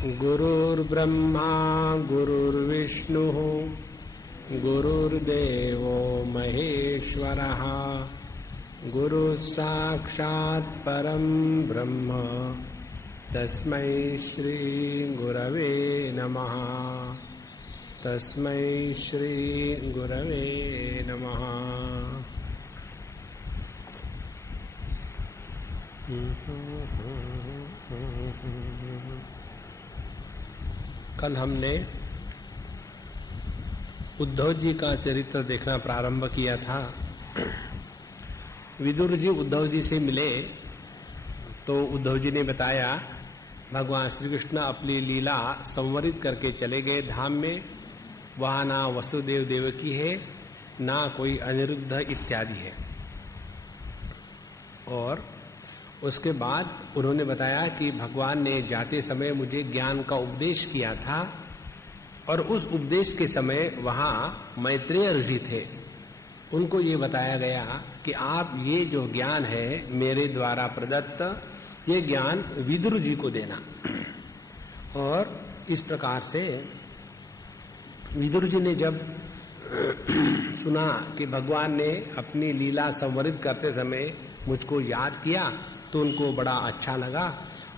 गुरुर्ब्रह्मा गुरुर्विष्णुः गुरुर्देवो महेश्वरः गुरुः साक्षात् परं ब्रह्म तस्मै श्री गुरवे नमः। तस्मै श्री गुरवे नमः। कल हमने उद्धव जी का चरित्र देखना प्रारंभ किया था। विदुर जी उद्धव जी से मिले तो उद्धव जी ने बताया भगवान श्री कृष्ण अपनी लीला संवरित करके चले गए धाम में। वहां ना वसुदेव देवकी है ना कोई अनिरुद्ध इत्यादि है। और उसके बाद उन्होंने बताया कि भगवान ने जाते समय मुझे ज्ञान का उपदेश किया था और उस उपदेश के समय वहां मैत्रेय ऋषि थे। उनको ये बताया गया कि आप ये जो ज्ञान है मेरे द्वारा प्रदत्त, ये ज्ञान विदुर जी को देना। और इस प्रकार से विदुर जी ने जब सुना कि भगवान ने अपनी लीला संवरित करते समय मुझको याद किया तो उनको बड़ा अच्छा लगा।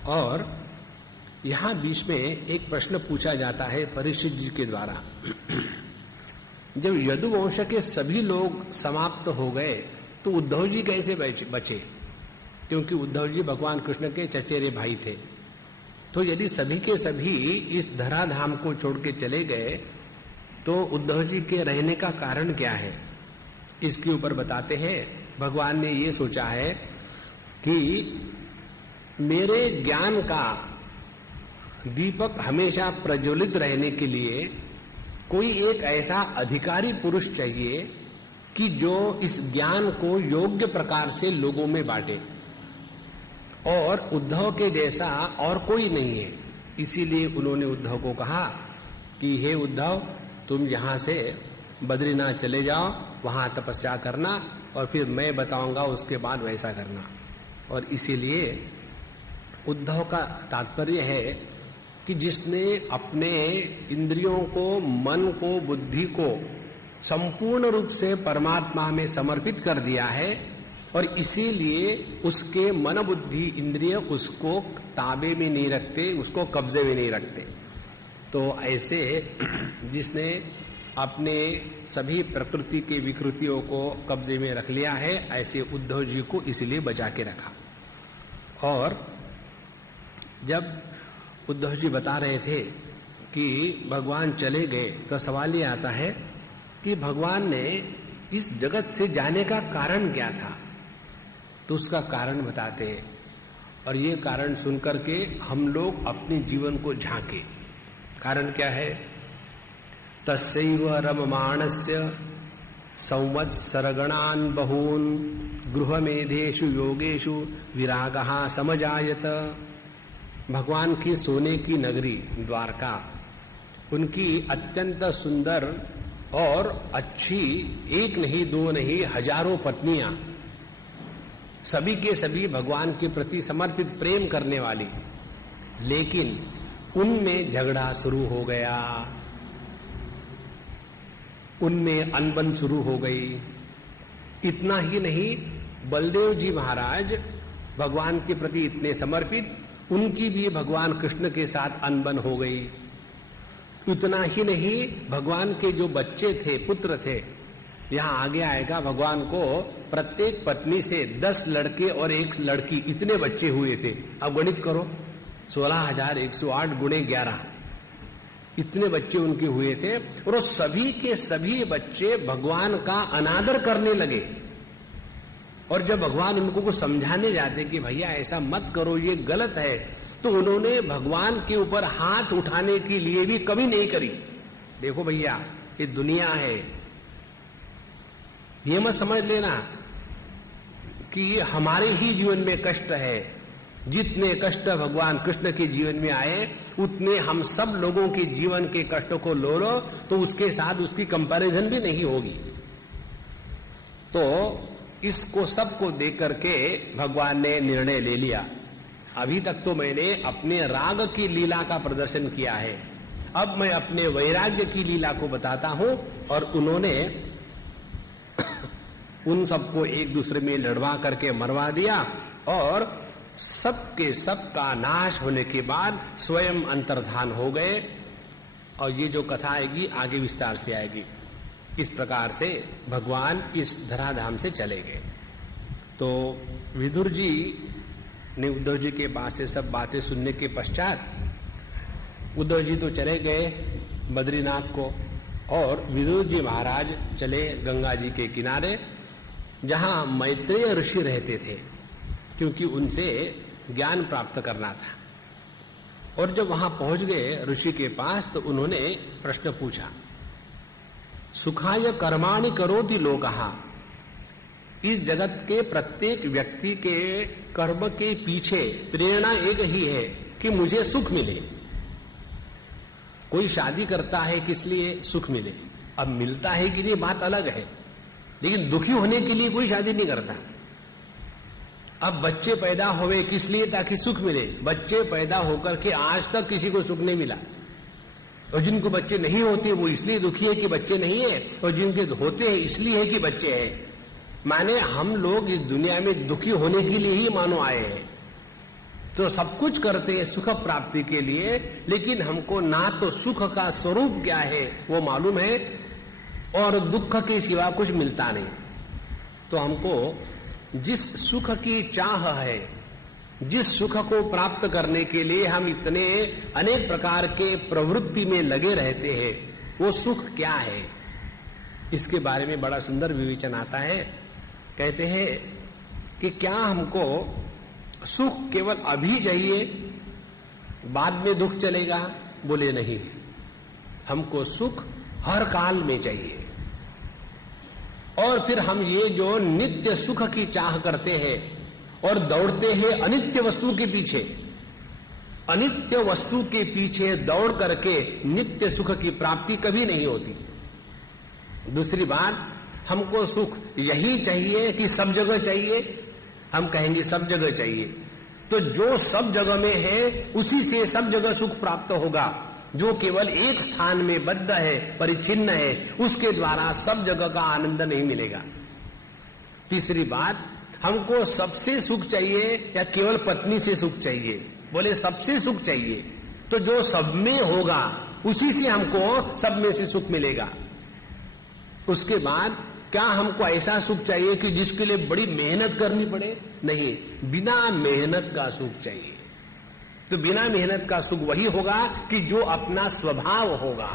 और यहां बीच में एक प्रश्न पूछा जाता है परीक्षित जी के द्वारा। जब यदुवंश के सभी लोग समाप्त हो गए तो उद्धव जी कैसे बचे? क्योंकि उद्धव जी भगवान कृष्ण के चचेरे भाई थे। तो यदि सभी के सभी इस धराधाम को छोड़ के चले गए तो उद्धव जी के रहने का कारण क्या है? इसके ऊपर बताते हैं भगवान ने ये सोचा है कि मेरे ज्ञान का दीपक हमेशा प्रज्वलित रहने के लिए कोई एक ऐसा अधिकारी पुरुष चाहिए कि जो इस ज्ञान को योग्य प्रकार से लोगों में बांटे। और उद्धव के जैसा और कोई नहीं है। इसीलिए उन्होंने उद्धव को कहा कि हे उद्धव, तुम यहां से बद्रीनाथ चले जाओ, वहां तपस्या करना और फिर मैं बताऊंगा उसके बाद वैसा करना। और इसीलिए उद्धव का तात्पर्य है कि जिसने अपने इंद्रियों को, मन को, बुद्धि को संपूर्ण रूप से परमात्मा में समर्पित कर दिया है और इसीलिए उसके मन, बुद्धि, इंद्रिय उसको ताबे में नहीं रखते, उसको कब्जे में नहीं रखते। तो ऐसे जिसने अपने सभी प्रकृति के विकृतियों को कब्जे में रख लिया है, ऐसे उद्धव जी को इसलिए बचा के रखा। और जब उद्धव जी बता रहे थे कि भगवान चले गए तो सवाल ये आता है कि भगवान ने इस जगत से जाने का कारण क्या था? तो उसका कारण बताते हैं और ये कारण सुनकर के हम लोग अपने जीवन को झांके। कारण क्या है? तस्यैव रममाणस्य संवत्सरगणान् बहून् गृहमेधेषु योगेषु विरागः समजायत। भगवान की सोने की नगरी द्वारका, उनकी अत्यंत सुंदर और अच्छी, एक नहीं दो नहीं हजारों पत्नियां, सभी के सभी भगवान के प्रति समर्पित प्रेम करने वाली, लेकिन उनमें झगड़ा शुरू हो गया, उनमें अनबन शुरू हो गई। इतना ही नहीं, बलदेव जी महाराज भगवान के प्रति इतने समर्पित, उनकी भी भगवान कृष्ण के साथ अनबन हो गई। इतना ही नहीं, भगवान के जो बच्चे थे, पुत्र थे, यहां आगे आएगा, भगवान को प्रत्येक पत्नी से 10 लड़के और 1 लड़की, इतने बच्चे हुए थे। अब गणित करो, 16,108 गुणे 11, इतने बच्चे उनके हुए थे। और वो सभी के सभी बच्चे भगवान का अनादर करने लगे। और जब भगवान उनको कुछ समझाने जाते कि भैया ऐसा मत करो, ये गलत है, तो उन्होंने भगवान के ऊपर हाथ उठाने के लिए भी कभी नहीं करी। देखो भैया, ये दुनिया है, ये मत समझ लेना कि हमारे ही जीवन में कष्ट है। जितने कष्ट भगवान कृष्ण के जीवन में आए, उतने हम सब लोगों के जीवन के कष्टों को लो तो उसके साथ उसकी कंपैरिजन भी नहीं होगी। तो इसको सबको देख करके भगवान ने निर्णय ले लिया अभी तक तो मैंने अपने राग की लीला का प्रदर्शन किया है, अब मैं अपने वैराग्य की लीला को बताता हूं। और उन्होंने उन सबको एक दूसरे में लड़वा करके मरवा दिया और सबके सबका नाश होने के बाद स्वयं अंतर्धान हो गए। और ये जो कथा आएगी आगे विस्तार से आएगी। इस प्रकार से भगवान इस धराधाम से चले गए। तो विदुर जी ने उद्धव जी के पास से सब बातें सुनने के पश्चात उद्धव जी तो चले गए बद्रीनाथ को, और विदुर जी महाराज चले गंगा जी के किनारे, जहां मैत्रेय ऋषि रहते थे, क्योंकि उनसे ज्ञान प्राप्त करना था। और जब वहां पहुंच गए ऋषि के पास, तो उन्होंने प्रश्न पूछा, सुखाय कर्माणि करोति लोकः। इस जगत के प्रत्येक व्यक्ति के कर्म के पीछे प्रेरणा एक ही है कि मुझे सुख मिले। कोई शादी करता है किस लिए? सुख मिले। अब मिलता है कि नहीं बात अलग है, लेकिन दुखी होने के लिए कोई शादी नहीं करता। अब बच्चे पैदा हुए किस लिए? ताकि सुख मिले। बच्चे पैदा होकर के आज तक किसी को सुख नहीं मिला। और जिनको बच्चे नहीं होते वो इसलिए दुखी है कि बच्चे नहीं है, और जिनके होते हैं इसलिए है कि बच्चे हैं। माने हम लोग इस दुनिया में दुखी होने के लिए ही मानो आए हैं। तो सब कुछ करते हैं सुख प्राप्ति के लिए, लेकिन हमको ना तो सुख का स्वरूप क्या है वो मालूम है, और दुख के सिवा कुछ मिलता नहीं। तो हमको जिस सुख की चाह है, जिस सुख को प्राप्त करने के लिए हम इतने अनेक प्रकार के प्रवृत्ति में लगे रहते हैं, वो सुख क्या है? इसके बारे में बड़ा सुंदर विवेचन आता है। कहते हैं कि क्या हमको सुख केवल अभी चाहिए, बाद में दुख चलेगा? बोले नहीं, हमको सुख हर काल में चाहिए। और फिर हम ये जो नित्य सुख की चाह करते हैं और दौड़ते हैं अनित्य वस्तु के पीछे, अनित्य वस्तु के पीछे दौड़ करके नित्य सुख की प्राप्ति कभी नहीं होती। दूसरी बात, हमको सुख यही चाहिए कि सब जगह चाहिए? हम कहेंगे सब जगह चाहिए। तो जो सब जगह में है उसी से सब जगह सुख प्राप्त होगा। जो केवल एक स्थान में बद्ध है, परिच्छिन्न है, उसके द्वारा सब जगह का आनंद नहीं मिलेगा। तीसरी बात, हमको सबसे सुख चाहिए या केवल पत्नी से सुख चाहिए? बोले सबसे सुख चाहिए। तो जो सब में होगा उसी से हमको सब में से सुख मिलेगा। उसके बाद क्या हमको ऐसा सुख चाहिए कि जिसके लिए बड़ी मेहनत करनी पड़े? नहीं, बिना मेहनत का सुख चाहिए। तो बिना मेहनत का सुख वही होगा कि जो अपना स्वभाव होगा।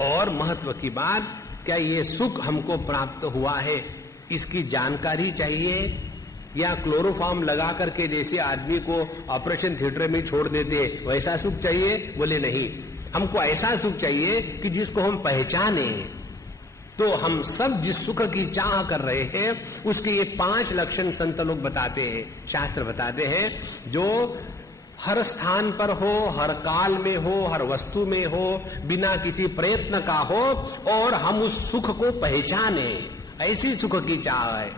और महत्व की बात, क्या ये सुख हमको प्राप्त हुआ है इसकी जानकारी चाहिए, या क्लोरोफॉर्म लगा करके जैसे आदमी को ऑपरेशन थिएटर में छोड़ देते वैसा सुख चाहिए? बोले नहीं, हमको ऐसा सुख चाहिए कि जिसको हम पहचाने। तो हम सब जिस सुख की चाह कर रहे हैं उसके ये 5 लक्षण संत लोग बताते हैं, शास्त्र बताते हैं, जो हर स्थान पर हो, हर काल में हो, हर वस्तु में हो, बिना किसी प्रयत्न का हो, और हम उस सुख को पहचाने। ऐसी सुख की चाह है।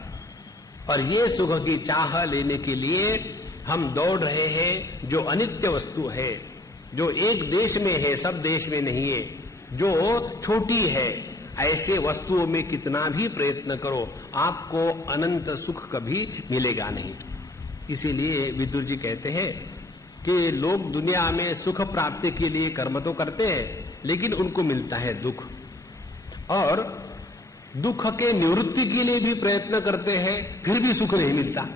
और ये सुख की चाह लेने के लिए हम दौड़ रहे हैं जो अनित्य वस्तु है, जो एक देश में है, सब देश में नहीं है, जो छोटी है। ऐसे वस्तुओं में कितना भी प्रयत्न करो आपको अनंत सुख कभी मिलेगा नहीं। इसीलिए विदुर जी कहते हैं कि लोग दुनिया में सुख प्राप्ति के लिए कर्म तो करते हैं, लेकिन उनको मिलता है दुख, और दुख के निवृत्ति के लिए भी प्रयत्न करते हैं, फिर भी सुख नहीं मिलता।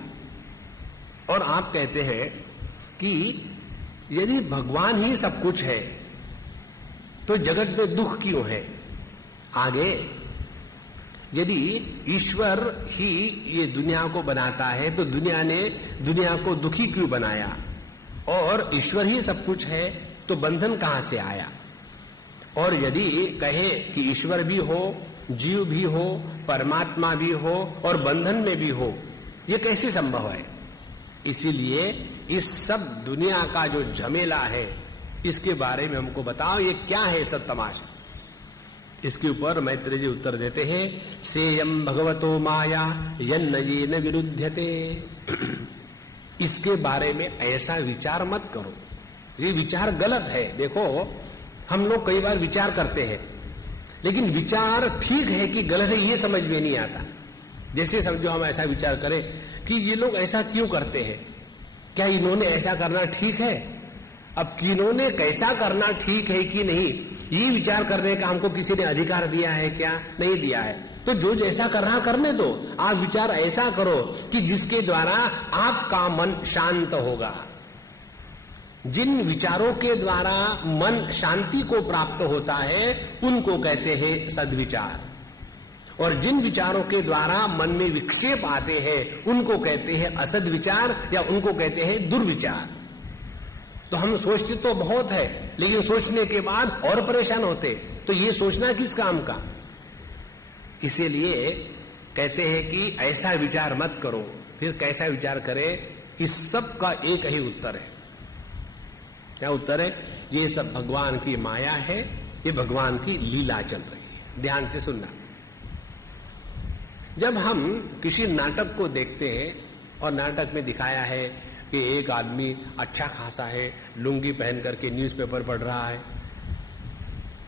और आप कहते हैं कि यदि भगवान ही सब कुछ है तो जगत में दुख क्यों है? आगे, यदि ईश्वर ही ये दुनिया को बनाता है तो दुनिया ने दुनिया को दुखी क्यों बनाया? और ईश्वर ही सब कुछ है तो बंधन कहां से आया? और यदि कहे कि ईश्वर भी हो, जीव भी हो, परमात्मा भी हो और बंधन में भी हो, ये कैसे संभव है? इसीलिए इस सब दुनिया का जो झमेला है इसके बारे में हमको बताओ, ये क्या है सब तमाशा? इसके ऊपर मैत्रेय जी उत्तर देते हैं, सेयम भगवतो माया यन्न येन विरुध्यते। इसके बारे में ऐसा विचार मत करो, ये विचार गलत है। देखो, हम लोग कई बार विचार करते हैं, लेकिन विचार ठीक है कि गलत है ये समझ में नहीं आता। जैसे समझो हम ऐसा विचार करें कि ये लोग ऐसा क्यों करते हैं, क्या इन्होंने ऐसा करना ठीक है? अब इन्होंने कैसा करना ठीक है कि नहीं, ये विचार करने का हमको किसी ने अधिकार दिया है क्या? नहीं दिया है। तो जो जैसा कर रहा करने दो। आप विचार ऐसा करो कि जिसके द्वारा आपका मन शांत होगा। जिन विचारों के द्वारा मन शांति को प्राप्त होता है उनको कहते हैं सद्विचार, और जिन विचारों के द्वारा मन में विक्षेप आते हैं उनको कहते हैं असद्विचार, या उनको कहते हैं दुर्विचार। तो हम सोचते तो बहुत है, लेकिन सोचने के बाद और परेशान होते। तो ये सोचना किस काम का? इसीलिए कहते हैं कि ऐसा विचार मत करो। फिर कैसा विचार करें? इस सब का एक ही उत्तर है। क्या उत्तर है? ये सब भगवान की माया है, ये भगवान की लीला चल रही है। ध्यान से सुनना। जब हम किसी नाटक को देखते हैं और नाटक में दिखाया है कि एक आदमी अच्छा खासा है, लुंगी पहन करके न्यूज़पेपर पढ़ रहा है,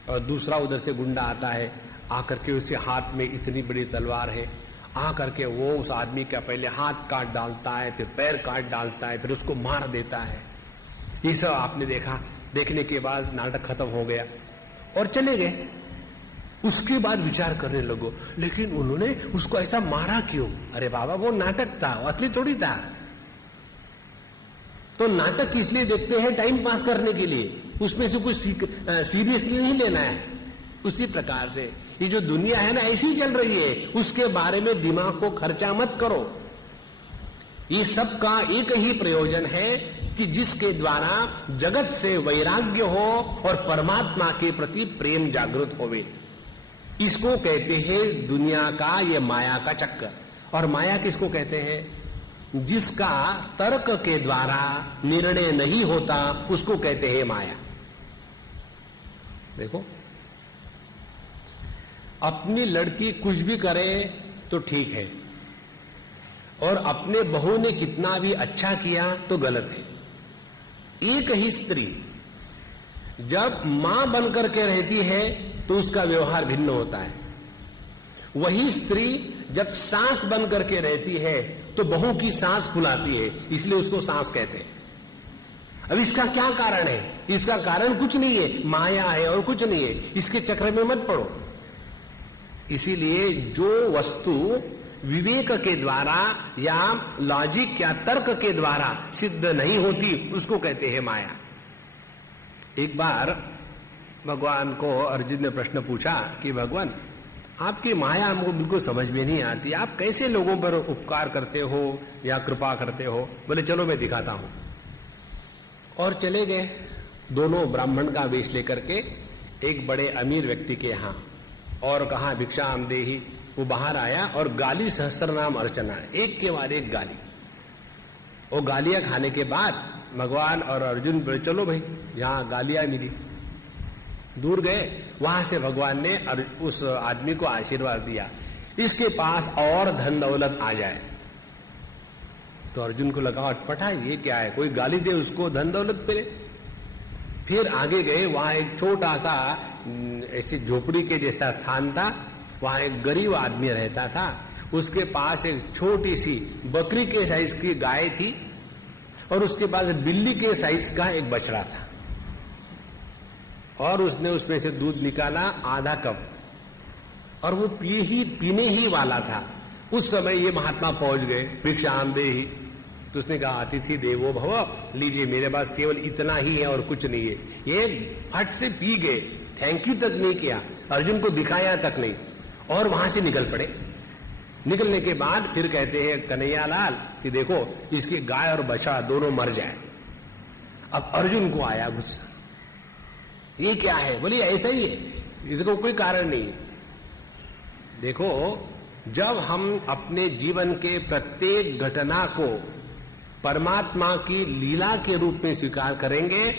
और दूसरा उधर से गुंडा आता है, आकर के उसके हाथ में इतनी बड़ी तलवार है, आकर के वो उस आदमी का पहले हाथ काट डालता है, फिर पैर काट डालता है, फिर उसको मार देता है। ये सब आपने देखा। देखने के बाद नाटक खत्म हो गया और चले गए। उसके बाद विचार करने लगो, लेकिन उन्होंने उसको ऐसा मारा क्यों? अरे बाबा, वो नाटक था, असली थोड़ी था। तो नाटक इसलिए देखते हैं टाइम पास करने के लिए, उसमें से कुछ सीरियसली नहीं लेना है। उसी प्रकार से ये जो दुनिया है ना, ऐसी ही चल रही है, उसके बारे में दिमाग को खर्चा मत करो। ये सब का एक ही प्रयोजन है कि जिसके द्वारा जगत से वैराग्य हो और परमात्मा के प्रति प्रेम जागृत होवे। इसको कहते हैं दुनिया का ये माया का चक्कर। और माया किसको कहते हैं? जिसका तर्क के द्वारा निर्णय नहीं होता उसको कहते हैं माया। देखो, अपनी लड़की कुछ भी करे तो ठीक है, और अपने बहू ने कितना भी अच्छा किया तो गलत है। एक ही स्त्री जब मां बनकर के रहती है तो उसका व्यवहार भिन्न होता है। वही स्त्री जब सास बनकर के रहती है तो बहू की सांस फुलाती है, इसलिए उसको सांस कहते हैं। अब इसका क्या कारण है? इसका कारण कुछ नहीं है, माया है और कुछ नहीं है। इसके चक्र में मत पड़ो। इसीलिए जो वस्तु विवेक के द्वारा या लॉजिक या तर्क के द्वारा सिद्ध नहीं होती उसको कहते हैं माया। एक बार भगवान को अर्जुन ने प्रश्न पूछा कि भगवान, आपकी माया हमको बिल्कुल समझ में नहीं आती, आप कैसे लोगों पर उपकार करते हो या कृपा करते हो? बोले चलो मैं दिखाता हूं। और चले गए दोनों ब्राह्मण का वेश लेकर के एक बड़े अमीर व्यक्ति के यहां, और कहा भिक्षाम देहि। वो बाहर आया और गाली सहस्त्र नाम अर्चना, एक के बाद एक गाली। वो गालियां खाने के बाद भगवान और अर्जुन बोले चलो भाई, यहां गालियां मिली। दूर गए, वहां से भगवान ने उस आदमी को आशीर्वाद दिया, इसके पास और धन दौलत आ जाए। तो अर्जुन को लगा अटपटा, ये क्या है, कोई गाली दे उसको धन दौलत मिले। फिर आगे गए, वहां एक छोटा सा ऐसी झोपड़ी के जैसा स्थान था, वहां एक गरीब आदमी रहता था। उसके पास एक छोटी सी बकरी के साइज की गाय थी और उसके पास बिल्ली के साइज का एक बछड़ा था, और उसने उसमें से दूध निकाला आधा कप, और वो पीने ही वाला था। उस समय ये महात्मा पहुंच गए, भिक्षाम देहि। तो उसने कहा अतिथि देवो भव, लीजिए मेरे पास केवल इतना ही है और कुछ नहीं है। ये फट से पी गए, थैंक यू तक नहीं किया, अर्जुन को दिखाया तक नहीं, और वहां से निकल पड़े। निकलने के बाद फिर कहते हैं कन्हैया लाल कि देखो इसकी गाय और बछड़ा दोनों मर जाए। अब अर्जुन को आया गुस्सा, ये क्या है? बोलिए ऐसा ही है, इसको कोई कारण नहीं। देखो, जब हम अपने जीवन के प्रत्येक घटना को परमात्मा की लीला के रूप में स्वीकार करेंगे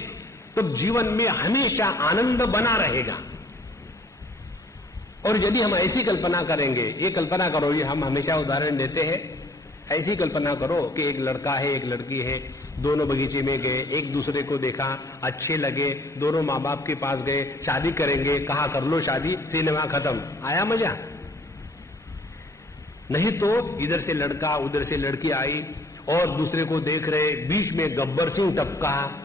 तो जीवन में हमेशा आनंद बना रहेगा। और यदि हम ऐसी कल्पना करेंगे, ये कल्पना करो, ये हम हमेशा उदाहरण देते हैं ऐसी कल्पना करो कि एक लड़का है एक लड़की है, दोनों बगीचे में गए, एक दूसरे को देखा, अच्छे लगे, दोनों माँ बाप के पास गए, शादी करेंगे, कहा कर लो शादी, सिनेमा खत्म। आया मजा? नहीं तो इधर से लड़का उधर से लड़की आई और दूसरे को देख रहे, बीच में गब्बर सिंह टपका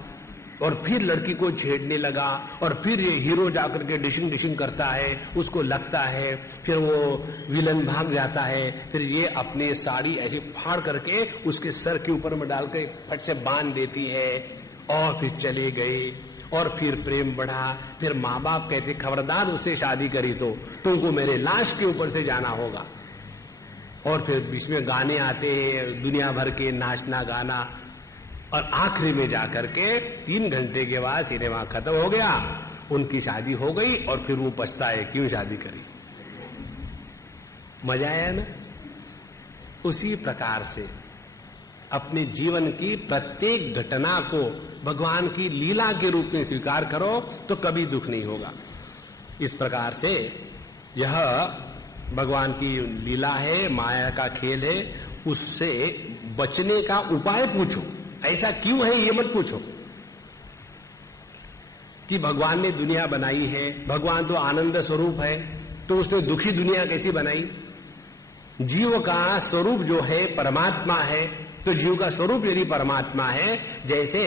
और फिर लड़की को छेड़ने लगा और फिर ये हीरो जाकर के डिशिंग डिशिंग करता है, उसको लगता है, फिर वो विलन भाग जाता है, फिर ये अपनी साड़ी ऐसे फाड़ करके उसके सर के ऊपर में डाल के फट से बांध देती है और फिर चली गई। और फिर प्रेम बढ़ा, फिर माँ बाप कहते खबरदार उससे शादी करी तो तुमको मेरे लाश के ऊपर से जाना होगा। और फिर बीच में गाने आते हैं, दुनिया भर के नाचना गाना, और आखिरी में जाकर के 3 घंटे के बाद सिनेमा खत्म हो गया, उनकी शादी हो गई और फिर वो पछताए क्यों शादी करी। मजा आया ना? उसी प्रकार से अपने जीवन की प्रत्येक घटना को भगवान की लीला के रूप में स्वीकार करो तो कभी दुख नहीं होगा। इस प्रकार से यह भगवान की लीला है, माया का खेल है, उससे बचने का उपाय पूछो। ऐसा क्यों है ये मत पूछो कि भगवान ने दुनिया बनाई है, भगवान तो आनंद स्वरूप है, तो उसने दुखी दुनिया कैसी बनाई। जीव का स्वरूप जो है परमात्मा है, तो जीव का स्वरूप यदि परमात्मा है, जैसे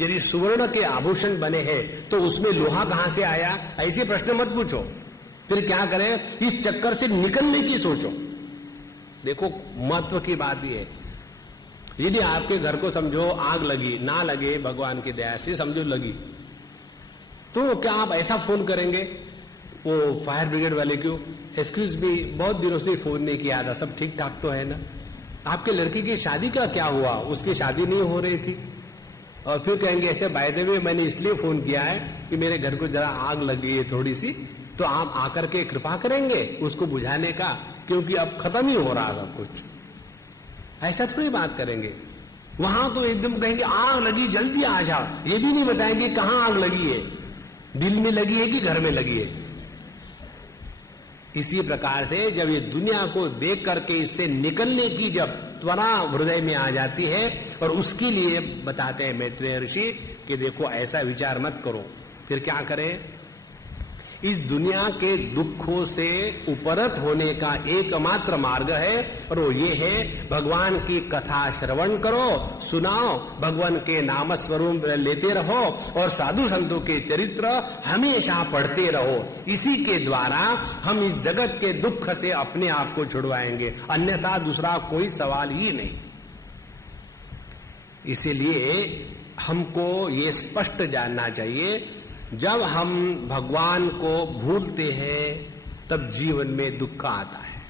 यदि सुवर्ण के आभूषण बने हैं तो उसमें लोहा कहां से आया, ऐसे प्रश्न मत पूछो। फिर क्या करें, इस चक्कर से निकलने की सोचो। देखो महत्व की बात यह है, यदि आपके घर को समझो आग लगी, ना लगे भगवान की दया से समझो लगी, तो क्या आप ऐसा फोन करेंगे वो फायर ब्रिगेड वाले क्यों, एक्सक्यूज मी बहुत दिनों से फोन नहीं किया था, सब ठीक ठाक तो है ना। आपके लड़की की शादी का क्या हुआ, उसकी शादी नहीं हो रही थी। और फिर कहेंगे ऐसे बाय द वे मैंने इसलिए फोन किया है कि मेरे घर को जरा आग लगी है थोड़ी सी, तो आप आकर के कृपा करेंगे उसको बुझाने का, क्योंकि अब खत्म ही हो रहा सब कुछ। ऐसा थोड़ी बात करेंगे। वहां तो एकदम कहेंगे आग लगी जल्दी आ जाओ, ये भी नहीं बताएंगे कहां आग लगी है, दिल में लगी है कि घर में लगी है। इसी प्रकार से जब ये दुनिया को देख करके इससे निकलने की जब त्वरा हृदय में आ जाती है, और उसके लिए बताते हैं मैत्रेय ऋषि कि देखो ऐसा विचार मत करो। फिर क्या करें, इस दुनिया के दुखों से उपरत होने का एकमात्र मार्ग है, और वो ये है भगवान की कथा श्रवण करो, सुनाओ, भगवान के नाम स्वरूप लेते रहो और साधु संतों के चरित्र हमेशा पढ़ते रहो। इसी के द्वारा हम इस जगत के दुख से अपने आप को छुड़वाएंगे, अन्यथा दूसरा कोई सवाल ही नहीं। इसीलिए हमको ये स्पष्ट जानना चाहिए, जब हम भगवान को भूलते हैं तब जीवन में दुख आता है,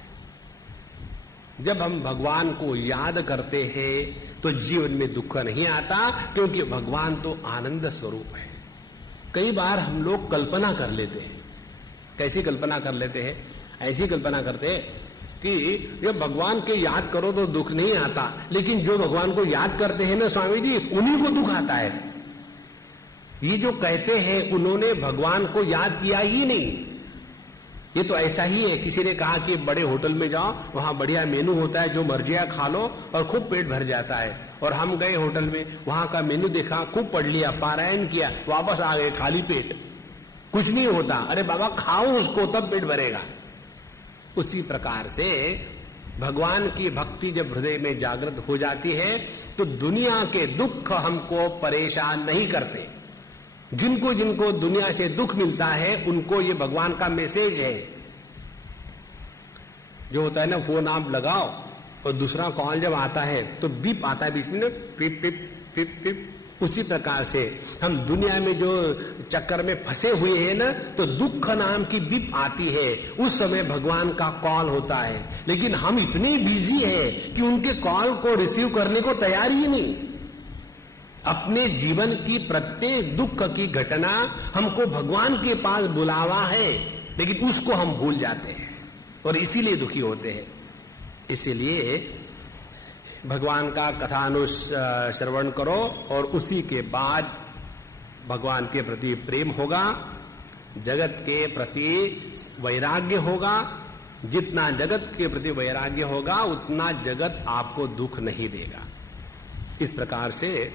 जब हम भगवान को याद करते हैं तो जीवन में दुख नहीं आता, क्योंकि भगवान तो आनंद स्वरूप है। कई बार हम लोग कल्पना कर लेते हैं। कैसी कल्पना कर लेते हैं? ऐसी कल्पना करते हैं कि जब भगवान के याद करो तो दुख नहीं आता, लेकिन जो भगवान को याद करते हैं ना स्वामी जी, उन्हीं को दुख आता है। ये जो कहते हैं उन्होंने भगवान को याद किया ही नहीं। ये तो ऐसा ही है, किसी ने कहा कि बड़े होटल में जाओ, वहां बढ़िया मेनू होता है, जो मर्जी खा लो और खूब पेट भर जाता है। और हम गए होटल में, वहां का मेनू देखा, खूब पढ़ लिया, पारायण किया, वापस आ गए खाली पेट, कुछ नहीं होता। अरे बाबा खाओ उसको, तब पेट भरेगा। उसी प्रकार से भगवान की भक्ति जब हृदय में जागृत हो जाती है तो दुनिया के दुख हमको परेशान नहीं करते। जिनको जिनको दुनिया से दुख मिलता है उनको ये भगवान का मैसेज है। जो होता है ना, फोन आप लगाओ और दूसरा कॉल जब आता है तो बीप आता है बीच में ना, पिप पिप पिप पिप। उसी प्रकार से हम दुनिया में जो चक्कर में फंसे हुए हैं ना, तो दुख नाम की बीप आती है, उस समय भगवान का कॉल होता है। लेकिन हम इतने बिजी हैं कि उनके कॉल को रिसीव करने को तैयार ही नहीं। अपने जीवन की प्रत्येक दुख की घटना हमको भगवान के पास बुलावा है, लेकिन उसको हम भूल जाते हैं और इसीलिए दुखी होते हैं। इसीलिए भगवान का कथानुश्रवण करो और उसी के बाद भगवान के प्रति प्रेम होगा, जगत के प्रति वैराग्य होगा, जितना जगत के प्रति वैराग्य होगा उतना जगत आपको दुख नहीं देगा। इस प्रकार से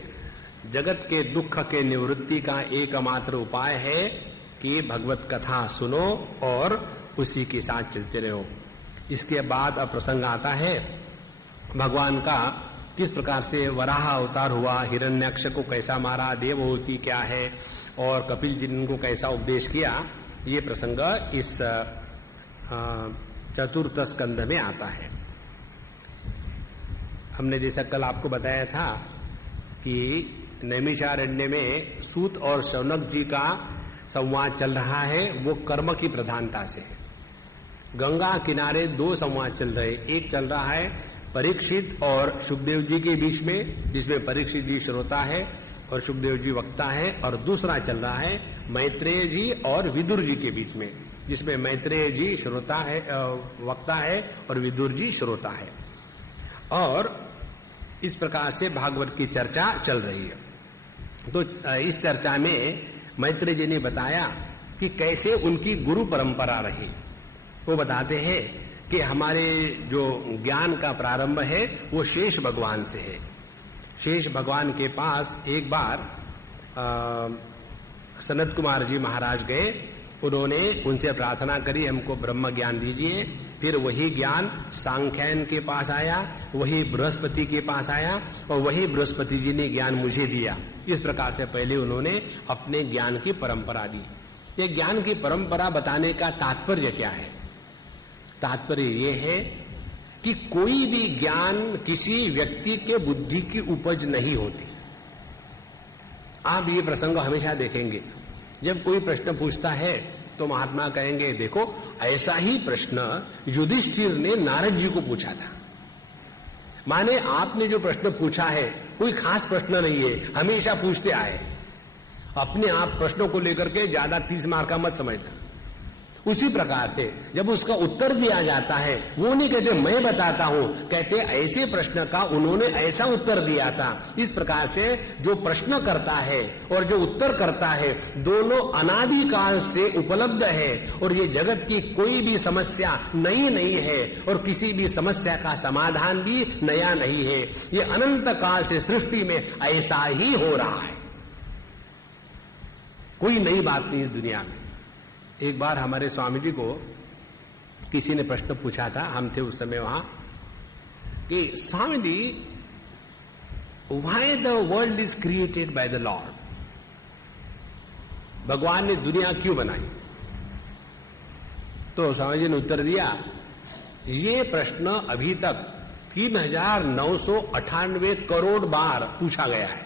जगत के दुख के निवृत्ति का एकमात्र उपाय है कि भगवत कथा सुनो और उसी के साथ चलते रहो। इसके बाद अब प्रसंग आता है भगवान का किस प्रकार से वराह अवतार हुआ, हिरण्याक्ष को कैसा मारा, देवहूति क्या है और कपिल जी ने को कैसा उपदेश किया, ये प्रसंग इस चतुर्थ स्कंध में आता है। हमने जैसा कल आपको बताया था कि नैमिषारण्य में सूत और शौनक जी का संवाद चल रहा है, वो कर्म की प्रधानता से है। गंगा किनारे दो संवाद चल रहे, एक चल रहा है परीक्षित और सुखदेव जी के बीच में, जिसमें परीक्षित जी श्रोता है और सुखदेव जी वक्ता है, और दूसरा चल रहा है मैत्रेय जी और विदुर जी के बीच में, जिसमें मैत्रेय जी श्रोता है, वक्ता है और विदुर जी श्रोता है। और इस प्रकार से भागवत की चर्चा चल रही है। तो इस चर्चा में मैत्रेय जी ने बताया कि कैसे उनकी गुरु परंपरा रही। वो बताते हैं कि हमारे जो ज्ञान का प्रारंभ है वो शेष भगवान से है। शेष भगवान के पास एक बार सनत कुमार जी महाराज गए, उन्होंने उनसे प्रार्थना करी हमको ब्रह्म ज्ञान दीजिए। फिर वही ज्ञान सांख्यायन के पास आया, वही बृहस्पति के पास आया और वही बृहस्पति जी ने ज्ञान मुझे दिया। इस प्रकार से पहले उन्होंने अपने ज्ञान की परंपरा दी। ये ज्ञान की परंपरा बताने का तात्पर्य क्या है? तात्पर्य ये है कि कोई भी ज्ञान किसी व्यक्ति के बुद्धि की उपज नहीं होती। आप ये प्रसंग हमेशा देखेंगे, जब कोई प्रश्न पूछता है तो महात्मा कहेंगे देखो ऐसा ही प्रश्न युधिष्ठिर ने नारद जी को पूछा था। माने आपने जो प्रश्न पूछा है कोई खास प्रश्न नहीं है, हमेशा पूछते आए। अपने आप प्रश्नों को लेकर के ज्यादा 30 मार्क का मत समझना। उसी प्रकार से जब उसका उत्तर दिया जाता है वो नहीं कहते मैं बताता हूं, कहते ऐसे प्रश्न का उन्होंने ऐसा उत्तर दिया था। इस प्रकार से जो प्रश्न करता है और जो उत्तर करता है दोनों अनादिकाल से उपलब्ध है, और ये जगत की कोई भी समस्या नई नहीं है और किसी भी समस्या का समाधान भी नया नहीं है। ये अनंत काल से सृष्टि में ऐसा ही हो रहा है, कोई नई बात नहीं है दुनिया में। एक बार हमारे स्वामी जी को किसी ने प्रश्न पूछा था, हम थे उस समय वहां, कि Swami ji why the world is created by the lord, भगवान ने दुनिया क्यों बनाई? तो स्वामी जी ने उत्तर दिया, ये प्रश्न अभी तक 3998 करोड़ बार पूछा गया है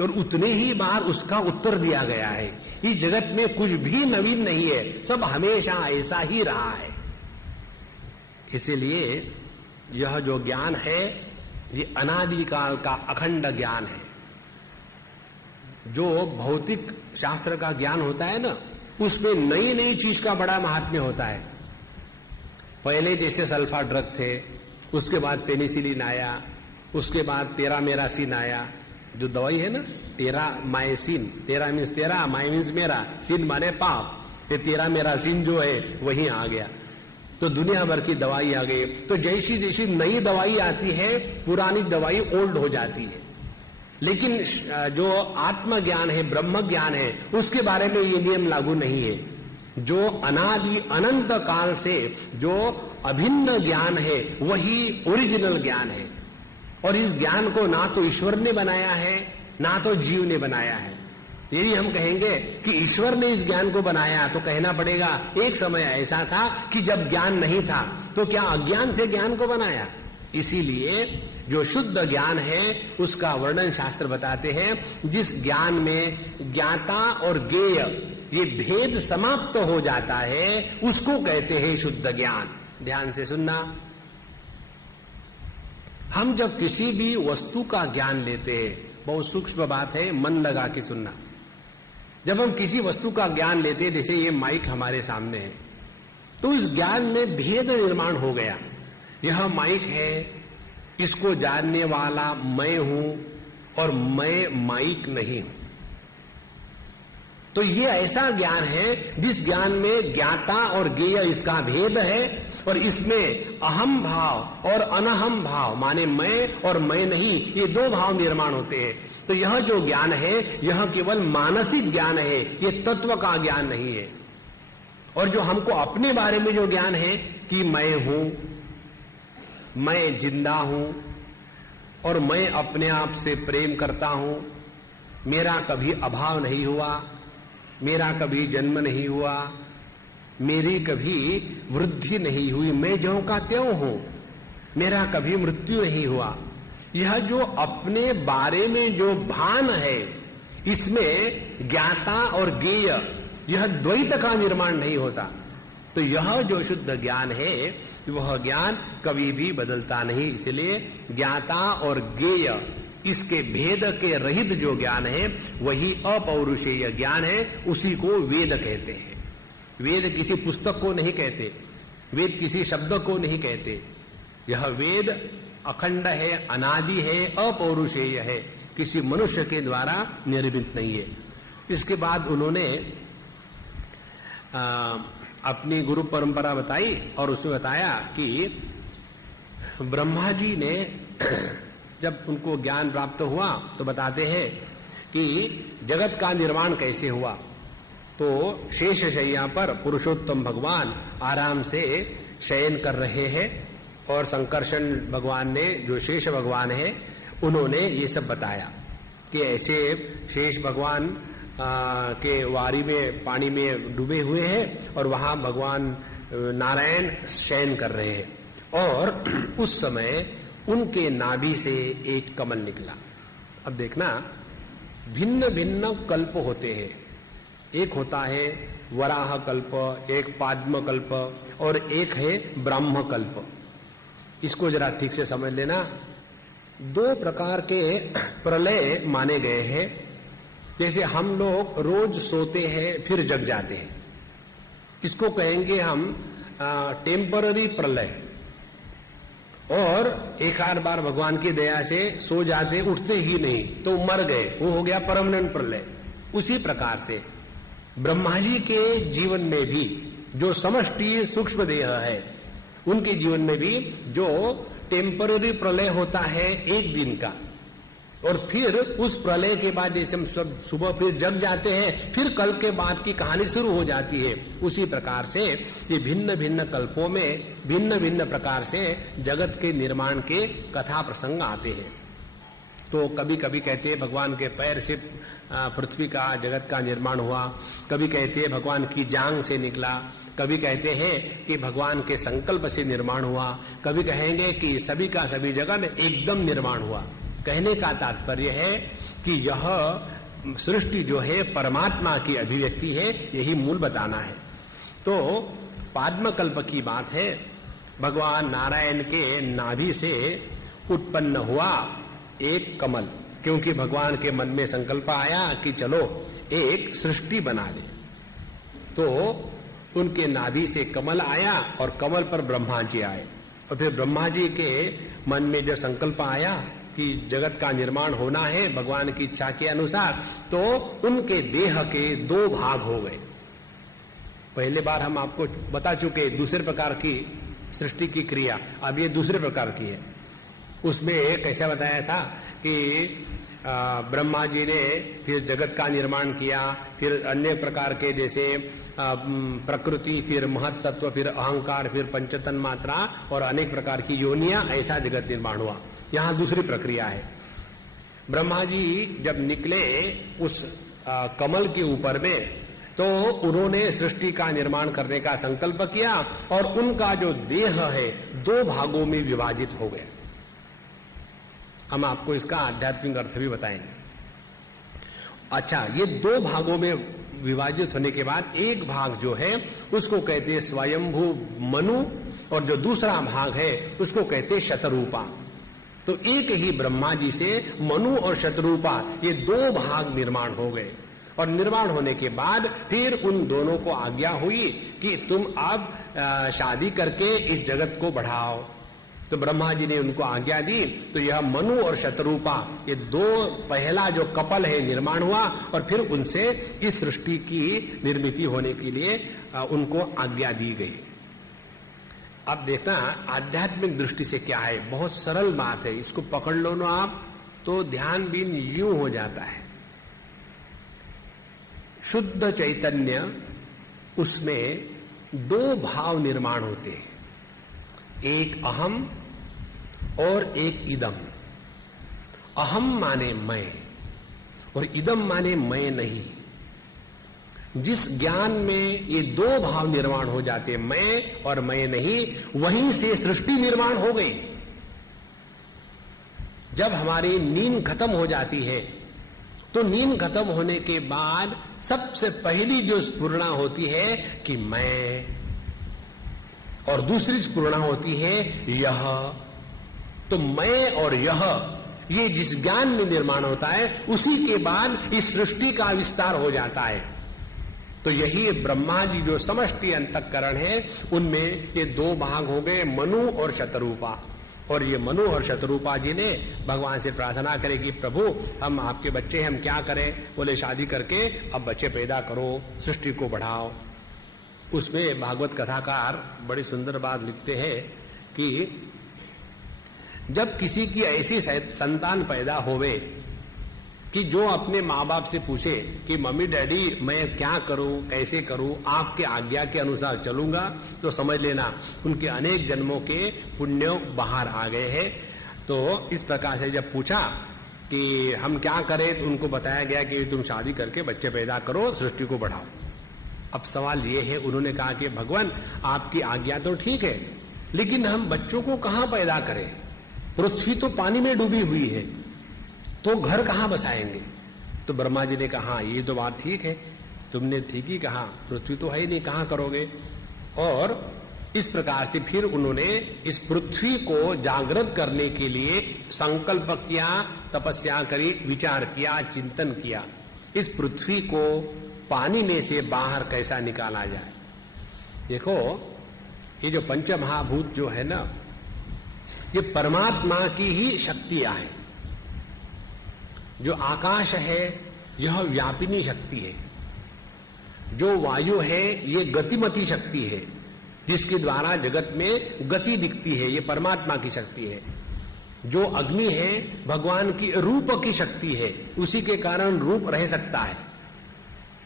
और उतने ही बार उसका उत्तर दिया गया है। इस जगत में कुछ भी नवीन नहीं है, सब हमेशा ऐसा ही रहा है। इसीलिए यह जो ज्ञान है ये अनादिकाल का अखंड ज्ञान है। जो भौतिक शास्त्र का ज्ञान होता है ना, उसमें नई नई चीज का बड़ा महात्म्य होता है। पहले जैसे सल्फा ड्रग थे, उसके बाद पेनिसिलिन आया, उसके बाद टेरामेरासिन आया, जो दवाई है ना टेरामाइसिन, टेरा मीन्स तेरा, माई मीन्स मेरा, सिन माने पाप, ये टेरामेरासिन जो है वही आ गया। तो दुनिया भर की दवाई आ गई। तो जैसी जैसी नई दवाई आती है पुरानी दवाई ओल्ड हो जाती है। लेकिन जो आत्मज्ञान है, ब्रह्म ज्ञान है, उसके बारे में ये नियम लागू नहीं है। जो अनादि अनंत काल से जो अभिन्न ज्ञान है वही ओरिजिनल ज्ञान है। और इस ज्ञान को ना तो ईश्वर ने बनाया है ना तो जीव ने बनाया है। यदि हम कहेंगे कि ईश्वर ने इस ज्ञान को बनाया तो कहना पड़ेगा एक समय ऐसा था कि जब ज्ञान नहीं था, तो क्या अज्ञान से ज्ञान को बनाया? इसीलिए जो शुद्ध ज्ञान है उसका वर्णन शास्त्र बताते हैं, जिस ज्ञान में ज्ञाता और ज्ञेय ये भेद समाप्त हो जाता है उसको कहते हैं शुद्ध ज्ञान। ध्यान से सुनना, हम जब किसी भी वस्तु का ज्ञान लेते हैं, बहुत सूक्ष्म बात है, मन लगा के सुनना। जब हम किसी वस्तु का ज्ञान लेते हैं, जैसे ये माइक हमारे सामने है, तो इस ज्ञान में भेद निर्माण हो गया। यह माइक है, इसको जानने वाला मैं हूं और मैं माइक नहीं हूं। तो ये ऐसा ज्ञान है जिस ज्ञान में ज्ञाता और ज्ञेय इसका भेद है, और इसमें अहम भाव और अनहम भाव माने मैं और मैं नहीं, ये दो भाव निर्माण होते हैं। तो यह जो ज्ञान है यह केवल मानसिक ज्ञान है, ये तत्व का ज्ञान नहीं है। और जो हमको अपने बारे में जो ज्ञान है कि मैं हूं, मैं जिंदा हूं और मैं अपने आप से प्रेम करता हूं, मेरा कभी अभाव नहीं हुआ, मेरा कभी जन्म नहीं हुआ, मेरी कभी वृद्धि नहीं हुई, मैं ज्यों का त्यों हूं, मेरा कभी मृत्यु नहीं हुआ, यह जो अपने बारे में जो भान है, इसमें ज्ञाता और ज्ञेय यह द्वैत का निर्माण नहीं होता। तो यह जो शुद्ध ज्ञान है वह ज्ञान कभी भी बदलता नहीं। इसलिए ज्ञाता और ज्ञेय इसके भेद के रहित जो ज्ञान है वही अपौरुषेय ज्ञान है, उसी को वेद कहते हैं। वेद किसी पुस्तक को नहीं कहते, वेद किसी शब्द को नहीं कहते। यह वेद अखंड है, अनादि है, अपौरुषेय है, किसी मनुष्य के द्वारा निर्मित नहीं है। इसके बाद उन्होंने अपनी गुरु परंपरा बताई और उसमें बताया कि ब्रह्मा जी ने जब उनको ज्ञान प्राप्त हुआ तो बताते हैं कि जगत का निर्माण कैसे हुआ। तो शेष शैया पर पुरुषोत्तम भगवान आराम से शयन कर रहे हैं और संकर्षण भगवान ने, जो शेष भगवान है, उन्होंने ये सब बताया कि ऐसे शेष भगवान के वारी में पानी में डूबे हुए हैं और वहां भगवान नारायण शयन कर रहे हैं। और उस समय उनके नाभि से एक कमल निकला। अब देखना, भिन्न भिन्न कल्प होते हैं। एक होता है वराह कल्प, एक पाद्म कल्प और एक है ब्रह्म कल्प। इसको जरा ठीक से समझ लेना। दो प्रकार के प्रलय माने गए हैं। जैसे हम लोग रोज सोते हैं फिर जग जाते हैं, इसको कहेंगे हम टेम्पररी प्रलय। और एक आध बार भगवान की दया से सो जाते, उठते ही नहीं तो मर गए, वो हो गया परमानेंट प्रलय। उसी प्रकार से ब्रह्मा जी के जीवन में भी जो समष्टि सूक्ष्म देह है, उनके जीवन में भी जो टेम्पररी प्रलय होता है एक दिन का, और फिर उस प्रलय के बाद जैसे हम सब सुबह फिर जग जाते हैं, फिर कल के बाद की कहानी शुरू हो जाती है। उसी प्रकार से ये भिन्न भिन्न कल्पों में भिन्न भिन्न प्रकार से जगत के निर्माण के कथा प्रसंग आते हैं। तो कभी कभी कहते हैं भगवान के पैर से पृथ्वी का जगत का निर्माण हुआ, कभी कहते हैं भगवान की जांग से निकला, कभी कहते हैं कि भगवान के संकल्प से निर्माण हुआ, कभी कहेंगे कि सभी का सभी जगत एकदम निर्माण हुआ। कहने का तात्पर्य है कि यह सृष्टि जो है परमात्मा की अभिव्यक्ति है, यही मूल बताना है। तो पाद्मकल्प की बात है, भगवान नारायण के नाभि से उत्पन्न हुआ एक कमल, क्योंकि भगवान के मन में संकल्प आया कि चलो एक सृष्टि बना ले। तो उनके नाभि से कमल आया और कमल पर ब्रह्मा जी आए, और फिर ब्रह्मा जी के मन में जब संकल्प आया कि जगत का निर्माण होना है भगवान की इच्छा के अनुसार, तो उनके देह के दो भाग हो गए। पहले बार हम आपको बता चुके दूसरे प्रकार की सृष्टि की क्रिया, अब ये दूसरे प्रकार की है। उसमें कैसा बताया था कि ब्रह्मा जी ने फिर जगत का निर्माण किया, फिर अन्य प्रकार के जैसे प्रकृति, फिर महत तत्व, फिर अहंकार, फिर पंचतन मात्रा और अनेक प्रकार की योनियां, ऐसा जगत निर्माण हुआ। यहां दूसरी प्रक्रिया है। ब्रह्मा जी जब निकले उस कमल के ऊपर में, तो उन्होंने सृष्टि का निर्माण करने का संकल्प किया और उनका जो देह है दो भागों में विभाजित हो गया। हम आपको इसका आध्यात्मिक अर्थ भी बताएंगे। अच्छा, ये दो भागों में विभाजित होने के बाद एक भाग जो है उसको कहते हैं स्वयंभू मनु, और जो दूसरा भाग है उसको कहते हैं शतरूपा। तो एक ही ब्रह्मा जी से मनु और शतरूपा ये दो भाग निर्माण हो गए, और निर्माण होने के बाद फिर उन दोनों को आज्ञा हुई कि तुम अब शादी करके इस जगत को बढ़ाओ। तो ब्रह्मा जी ने उनको आज्ञा दी, तो यह मनु और शतरूपा ये दो पहला जो कपल है निर्माण हुआ, और फिर उनसे इस सृष्टि की निर्मित होने के लिए उनको आज्ञा दी गई। अब देखना आध्यात्मिक दृष्टि से क्या है, बहुत सरल बात है, इसको पकड़ लो ना आप तो ध्यान भी यूं हो जाता है। शुद्ध चैतन्य, उसमें दो भाव निर्माण होते हैं, एक अहम और एक इदम। अहम माने मैं और इदम माने मैं नहीं। जिस ज्ञान में ये दो भाव निर्माण हो जाते, मैं और मैं नहीं, वहीं से सृष्टि निर्माण हो गई। जब हमारी नींद खत्म हो जाती है तो नींद खत्म होने के बाद सबसे पहली जो स्फुरणा होती है कि मैं, और दूसरी स्फुरणा होती है यह। तो मैं और यह, ये जिस ज्ञान में निर्माण होता है, उसी के बाद इस सृष्टि का विस्तार हो जाता है। तो यही ब्रह्मा जी जो समष्टि अंतःकरण है, उनमें ये दो भाग हो गए, मनु और शतरूपा। और ये मनु और शतरूपा जी ने भगवान से प्रार्थना करे कि प्रभु हम आपके बच्चे हैं, हम क्या करें? बोले शादी करके अब बच्चे पैदा करो, सृष्टि को बढ़ाओ। उसमें भागवत कथाकार बड़ी सुंदर बात लिखते हैं कि जब किसी की ऐसी संतान पैदा होवे कि जो अपने माँ बाप से पूछे कि मम्मी डैडी मैं क्या करूं, कैसे करूं, आपके आज्ञा के अनुसार चलूंगा, तो समझ लेना उनके अनेक जन्मों के पुण्य बाहर आ गए हैं। तो इस प्रकार से जब पूछा कि हम क्या करें, तो उनको बताया गया कि तुम शादी करके बच्चे पैदा करो, सृष्टि को बढ़ाओ। अब सवाल ये है, उन्होंने कहा कि भगवान आपकी आज्ञा तो ठीक है, लेकिन हम बच्चों को कहां पैदा करें? पृथ्वी तो पानी में डूबी हुई है, तो घर कहां बसाएंगे? तो ब्रह्मा जी ने कहा ये तो बात ठीक है, तुमने ठीक ही कहा, पृथ्वी तो है ही नहीं, कहां करोगे? और इस प्रकार से फिर उन्होंने इस पृथ्वी को जागृत करने के लिए संकल्प किया, तपस्या करी, विचार किया, चिंतन किया, इस पृथ्वी को पानी में से बाहर कैसा निकाला जाए। देखो ये जो पंचमहाभूत जो है ना, ये परमात्मा की ही शक्तियां हैं। जो आकाश है यह व्यापिनी शक्ति है, जो वायु है ये गतिमती शक्ति है, जिसके द्वारा जगत में गति दिखती है, ये परमात्मा की शक्ति है। जो अग्नि है भगवान की रूप की शक्ति है, उसी के कारण रूप रह सकता है।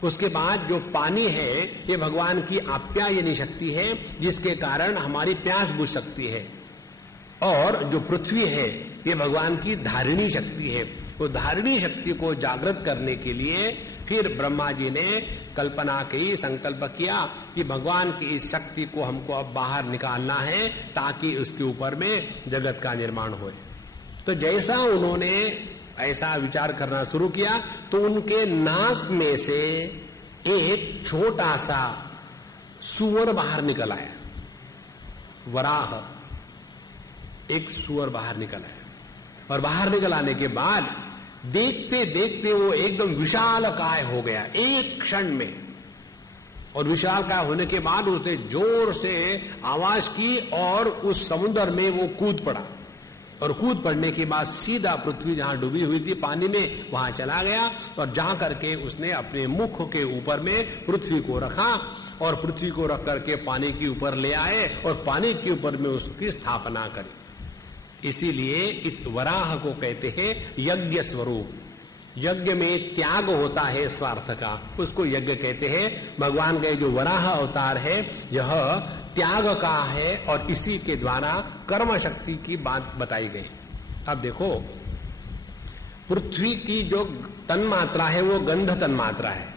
उसके बाद जो पानी है ये भगवान की आप्यायनी शक्ति है, जिसके कारण हमारी प्यास बुझ सकती है। और जो पृथ्वी है ये भगवान की धारिणी शक्ति है। वो धारिणी शक्ति को जागृत करने के लिए फिर ब्रह्मा जी ने कल्पना की, संकल्प किया कि भगवान की इस शक्ति को हमको अब बाहर निकालना है, ताकि उसके ऊपर में जगत का निर्माण हो। तो जैसा उन्होंने ऐसा विचार करना शुरू किया, तो उनके नाक में से एक छोटा सा सुअर बाहर निकल आया। वराह, एक सुअर बाहर निकल आया, और बाहर निकल आने के बाद देखते देखते वो एकदम विशालकाय हो गया एक क्षण में। और विशालकाय होने के बाद उसने जोर से आवाज की और उस समुद्र में वो कूद पड़ा, और कूद पड़ने के बाद सीधा पृथ्वी जहां डूबी हुई थी पानी में, वहां चला गया, और जा करके उसने अपने मुख के ऊपर में पृथ्वी को रखा, और पृथ्वी को रख करके पानी के ऊपर ले आए, और पानी के ऊपर में उसकी स्थापना करी। इसीलिए इस वराह को कहते हैं यज्ञ स्वरूप। यज्ञ में त्याग होता है स्वार्थ का, उसको यज्ञ कहते हैं। भगवान का जो वराह अवतार है यह त्याग का है, और इसी के द्वारा कर्म शक्ति की बात बताई गई। अब देखो पृथ्वी की जो तन्मात्रा है वो गंध तन्मात्रा है,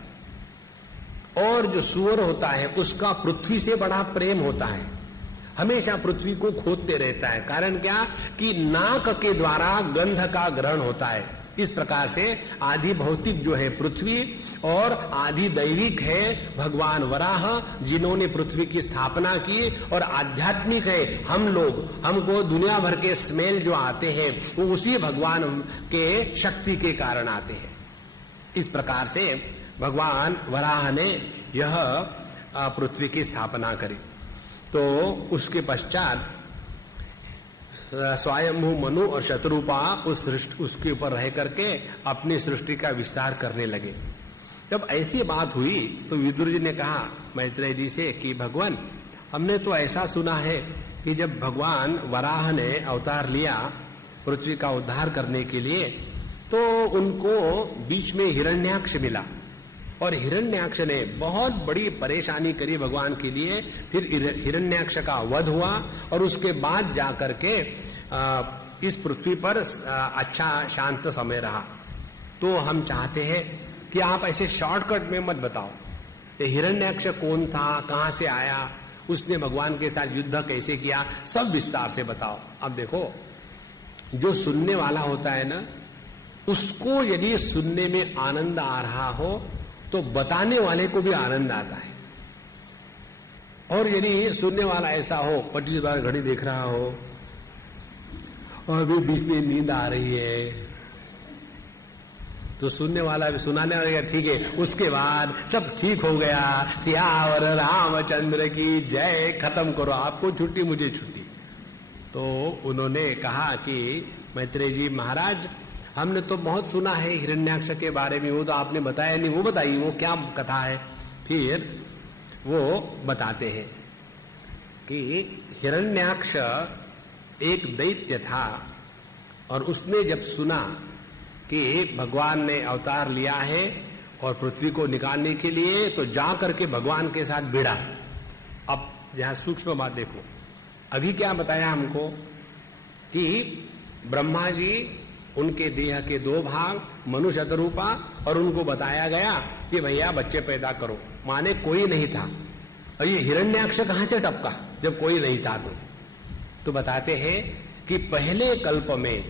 और जो सूअर होता है उसका पृथ्वी से बड़ा प्रेम होता है, हमेशा पृथ्वी को खोदते रहता है। कारण क्या कि नाक के द्वारा गंध का ग्रहण होता है। इस प्रकार से आधि भौतिक जो है पृथ्वी, और आधि दैविक है भगवान वराह, जिन्होंने पृथ्वी की स्थापना की, और आध्यात्मिक है हम लोग। हमको दुनिया भर के स्मेल जो आते हैं वो उसी भगवान के शक्ति के कारण आते हैं। इस प्रकार से भगवान वराह ने यह पृथ्वी की स्थापना करी। तो उसके पश्चात स्वयंभू मनु और शतरूपा उसके ऊपर रह करके अपनी सृष्टि का विस्तार करने लगे। जब ऐसी बात हुई तो विदुर जी ने कहा मैत्रेय जी से कि भगवान, हमने तो ऐसा सुना है कि जब भगवान वराह ने अवतार लिया पृथ्वी का उद्धार करने के लिए, तो उनको बीच में हिरण्याक्ष मिला और हिरण्याक्ष ने बहुत बड़ी परेशानी करी भगवान के लिए। फिर हिरण्याक्ष का वध हुआ और उसके बाद जाकर के इस पृथ्वी पर अच्छा शांत समय रहा। तो हम चाहते हैं कि आप ऐसे शॉर्टकट में मत बताओ, ये हिरण्याक्ष कौन था, कहां से आया, उसने भगवान के साथ युद्ध कैसे किया, सब विस्तार से बताओ। अब देखो, जो सुनने वाला होता है ना, उसको यदि सुनने में आनंद आ रहा हो तो बताने वाले को भी आनंद आता है। और यदि सुनने वाला ऐसा हो 25 बार घड़ी देख रहा हो और भी बीच में नींद आ रही है, तो सुनने वाला भी सुनाने वाला ठीक है, उसके बाद सब ठीक हो गया, सियावर रामचंद्र की जय, खत्म करो, आपको छुट्टी मुझे छुट्टी। तो उन्होंने कहा कि मैत्रेय जी महाराज, हमने तो बहुत सुना है हिरण्याक्ष के बारे में, वो तो आपने बताया नहीं, वो बताइए वो क्या कथा है। फिर वो बताते हैं कि हिरण्याक्ष एक दैत्य था और उसने जब सुना कि भगवान ने अवतार लिया है और पृथ्वी को निकालने के लिए, तो जाकर के भगवान के साथ भिड़ा। अब यहां सूक्ष्म बात देखो, अभी क्या बताया हमको कि ब्रह्मा जी, उनके देह के 2 भाग, मनु शतरूपा, और उनको बताया गया कि भैया बच्चे पैदा करो, माने कोई नहीं था। और ये हिरण्याक्ष कहां से टपका जब कोई नहीं था? तो बताते हैं कि पहले कल्प में,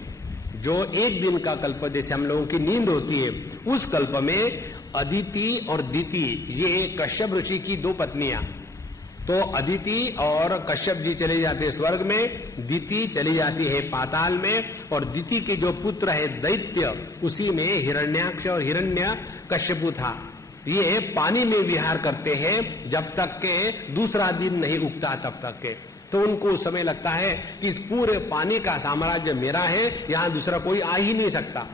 जो एक दिन का कल्प जैसे हम लोगों की नींद होती है, उस कल्प में अदिति और दिति, ये कश्यप ऋषि की 2 पत्नियां, तो अदिति और कश्यप जी चले जाते हैं स्वर्ग में, दिति चली जाती है पाताल में, और दिति के जो पुत्र है दैत्य, उसी में हिरण्याक्ष और हिरण्य कश्यपु था। ये पानी में विहार करते हैं जब तक के दूसरा दिन नहीं उगता तब तक के। तो उनको उस समय लगता है कि इस पूरे पानी का साम्राज्य मेरा है, यहां दूसरा कोई आ ही नहीं सकता।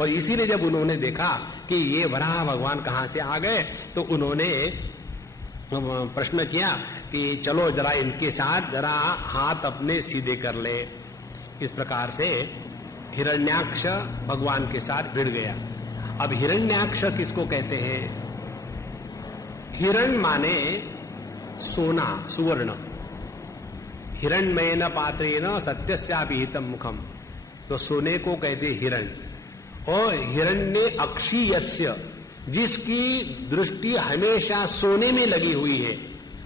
और इसीलिए जब उन्होंने देखा कि ये वराह भगवान कहां से आ गए, तो उन्होंने प्रश्न किया कि चलो जरा इनके साथ जरा हाथ अपने सीधे कर ले। इस प्रकार से हिरण्याक्ष भगवान के साथ भिड़ गया। अब हिरण्याक्ष किसको कहते हैं? हिरण माने सोना, सुवर्ण। हिरण्मयेन पात्रेण सत्यस्यापि हितम मुखम, तो सोने को कहते हिरण। और हिरण्य अक्षीयस्य, जिसकी दृष्टि हमेशा सोने में लगी हुई है,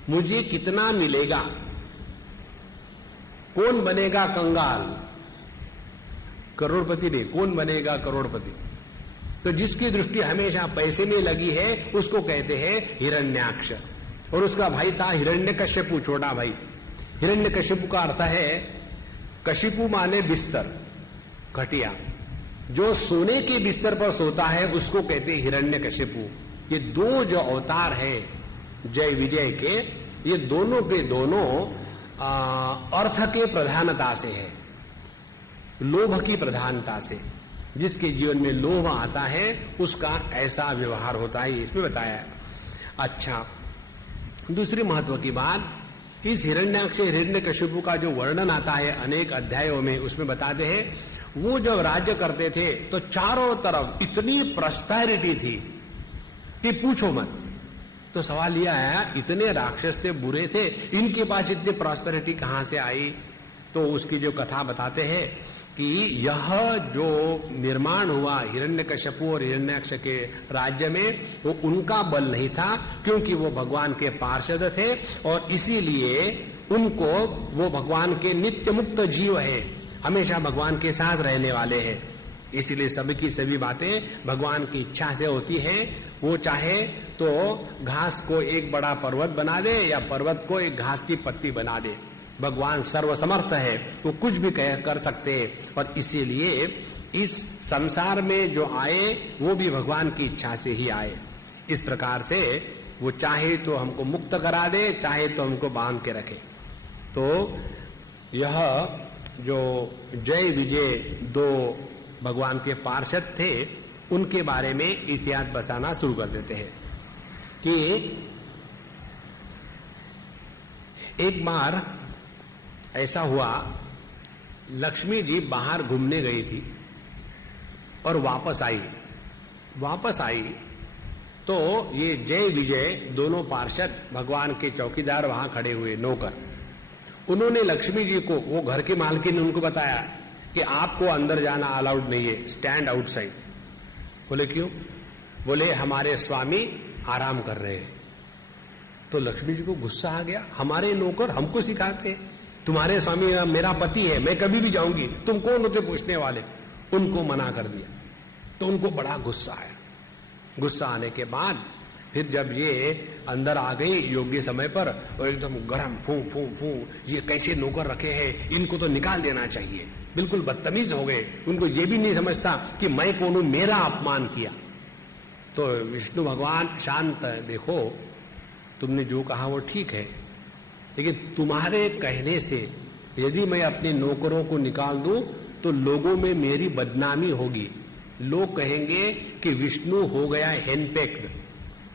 मुझे कितना मिलेगा। कौन बनेगा कंगाल? करोड़पति नहीं, कौन बनेगा करोड़पति? तो जिसकी दृष्टि हमेशा पैसे में लगी है उसको कहते हैं हिरण्याक्ष। और उसका भाई था हिरण्यकश्यपु, छोटा भाई। हिरण्यकश्यपु का अर्थ है, कशिपु माने बिस्तर, खटिया। जो सोने के बिस्तर पर सोता है उसको कहते हैं हिरण्यकशिपु। ये 2 जो अवतार है जय विजय के, ये दोनों पे दोनों अर्थ के प्रधानता से है, लोभ की प्रधानता से। जिसके जीवन में लोभ आता है उसका ऐसा व्यवहार होता है, इसमें बताया है। अच्छा, दूसरी महत्व की बात, इस हिरण्याक्ष हिरण्यकशिपु का जो वर्णन आता है अनेक अध्यायों में, उसमें बताते हैं वो जब राज्य करते थे तो चारों तरफ इतनी प्रॉस्पेरिटी थी कि पूछो मत। तो सवाल यह आया, इतने राक्षस थे, बुरे थे, इनके पास इतनी प्रॉस्पेरिटी कहां से आई? तो उसकी जो कथा बताते हैं कि यह जो निर्माण हुआ हिरण्यकशिपु और हिरण्याक्ष के राज्य में, वो उनका बल नहीं था, क्योंकि वो भगवान के पार्षद थे और इसीलिए उनको, वो भगवान के नित्य मुक्त जीव है, हमेशा भगवान के साथ रहने वाले हैं। इसलिए सभी की सभी बातें भगवान की इच्छा से होती हैं। वो चाहे तो घास को एक बड़ा पर्वत बना दे या पर्वत को एक घास की पत्ती बना दे। भगवान सर्वसमर्थ है, वो कुछ भी कर सकते हैं। और इसीलिए इस संसार में जो आए वो भी भगवान की इच्छा से ही आए। इस प्रकार से वो चाहे तो हमको मुक्त करा दे, चाहे तो हमको बांध के रखे। तो यह जो जय विजय दो भगवान के पार्षद थे उनके बारे में इतिहास बताना शुरू कर देते हैं कि एक बार ऐसा हुआ, लक्ष्मी जी बाहर घूमने गई थी और वापस आई तो ये जय विजय दोनों पार्षद भगवान के चौकीदार वहां खड़े हुए, नौकर, उन्होंने लक्ष्मी जी को, वो घर की मालकिन ने उनको बताया कि आपको अंदर जाना अलाउड नहीं है, स्टैंड आउटसाइड। बोले क्यों? बोले हमारे स्वामी आराम कर रहे हैं। तो लक्ष्मी जी को गुस्सा आ गया, हमारे नौकर हमको सिखाते, तुम्हारे स्वामी मेरा पति है, मैं कभी भी जाऊंगी, तुम कौन होते पूछने वाले? उनको मना कर दिया। तो उनको बड़ा गुस्सा आया। गुस्सा आने के बाद फिर जब ये अंदर आ गई योग्य समय पर और एकदम गरम फू फू फू, ये कैसे नौकर रखे हैं, इनको तो निकाल देना चाहिए, बिल्कुल बदतमीज हो गए, उनको ये भी नहीं समझता कि मैं कौन हूं, मेरा अपमान किया। तो विष्णु भगवान शांत, देखो तुमने जो कहा वो ठीक है, लेकिन तुम्हारे कहने से यदि मैं अपने नौकरों को निकाल दूं तो लोगों में मेरी बदनामी होगी, लोग कहेंगे कि विष्णु हो गया हेनपेक्ड।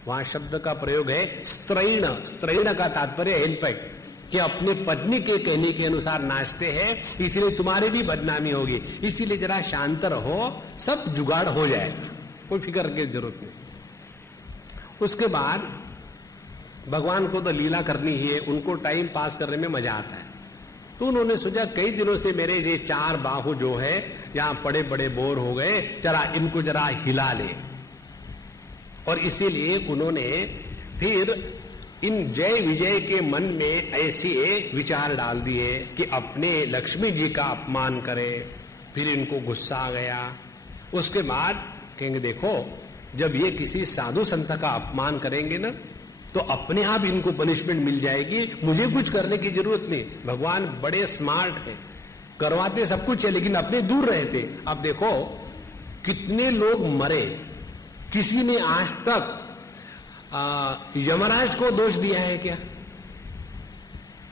वहां शब्द का प्रयोग है स्त्रैण, स्त्रैण का तात्पर्य हेनपेक्ड, कि अपने पत्नी के कहने के अनुसार नाचते हैं, इसलिए तुम्हारी भी बदनामी होगी, इसीलिए जरा शांत रहो, सब जुगाड़ हो जाएगा, कोई फिक्र की जरूरत नहीं। उसके बाद भगवान को तो लीला करनी ही है, उनको टाइम पास करने में मजा आता है, तो उन्होंने सोचा कई दिनों से मेरे ये चार बाहु जो है यहां पड़े बड़े बोर हो गए, जरा इनको जरा हिला ले। और इसीलिए उन्होंने फिर इन जय विजय के मन में ऐसे विचार डाल दिए कि अपने लक्ष्मी जी का अपमान करे। फिर इनको गुस्सा आ गया। उसके बाद कहेंगे देखो, जब ये किसी साधु संत का अपमान करेंगे ना तो अपने आप इनको पनिशमेंट मिल जाएगी, मुझे कुछ करने की जरूरत नहीं। भगवान बड़े स्मार्ट हैं, करवाते सब कुछ है लेकिन अपने दूर रहते। अब देखो कितने लोग मरे, किसी ने आज तक यमराज को दोष दिया है क्या?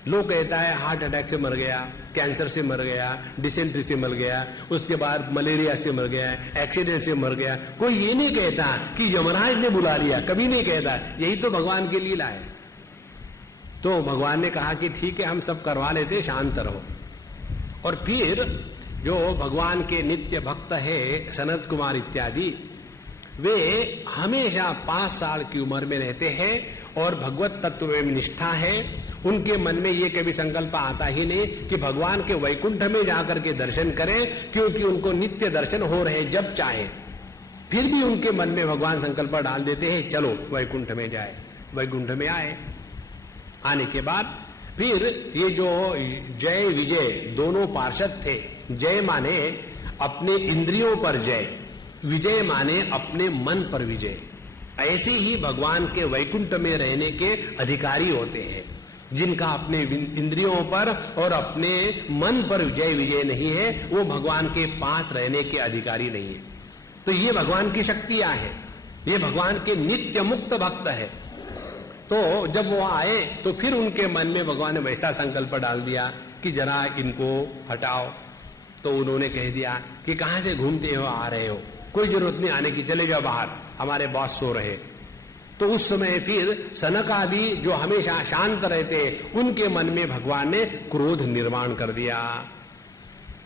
लोग कहता है हार्ट अटैक से मर गया, कैंसर से मर गया, डिसेंट्री से मर गया, उसके बाद मलेरिया से मर गया, एक्सीडेंट से मर गया। कोई ये नहीं कहता कि यमराज ने बुला लिया, कभी नहीं कहता। यही तो भगवान की लीला है। तो भगवान ने कहा कि ठीक है हम सब करवा लेते, शांत रहो। और फिर जो भगवान के नित्य भक्त है सनत कुमार इत्यादि, वे हमेशा 5 साल की उम्र में रहते हैं और भगवत तत्व में निष्ठा है। उनके मन में ये कभी संकल्प आता ही नहीं कि भगवान के वैकुंठ में जाकर के दर्शन करें, क्योंकि उनको नित्य दर्शन हो रहे जब चाहे। फिर भी उनके मन में भगवान संकल्प डाल देते हैं चलो वैकुंठ में जाए। वैकुंठ में आए, आने के बाद फिर ये जो जय विजय दोनों पार्षद थे, जय माने अपने इंद्रियों पर जय, विजय माने अपने मन पर विजय। ऐसे ही भगवान के वैकुंठ में रहने के अधिकारी होते हैं, जिनका अपने इंद्रियों पर और अपने मन पर जय विजय नहीं है, वो भगवान के पास रहने के अधिकारी नहीं है। तो ये भगवान की शक्तियां हैं, ये भगवान के नित्य मुक्त भक्त है। तो जब वो आए तो फिर उनके मन में भगवान ने वैसा संकल्प डाल दिया कि जरा इनको हटाओ। तो उन्होंने कह दिया कि कहां से घूमते हो, आ रहे हो, कोई जरूरत नहीं आने की, चले जाओ बाहर, हमारे बॉस सो रहे। तो उस समय फिर सनक आदि जो हमेशा शांत रहते, उनके मन में भगवान ने क्रोध निर्माण कर दिया।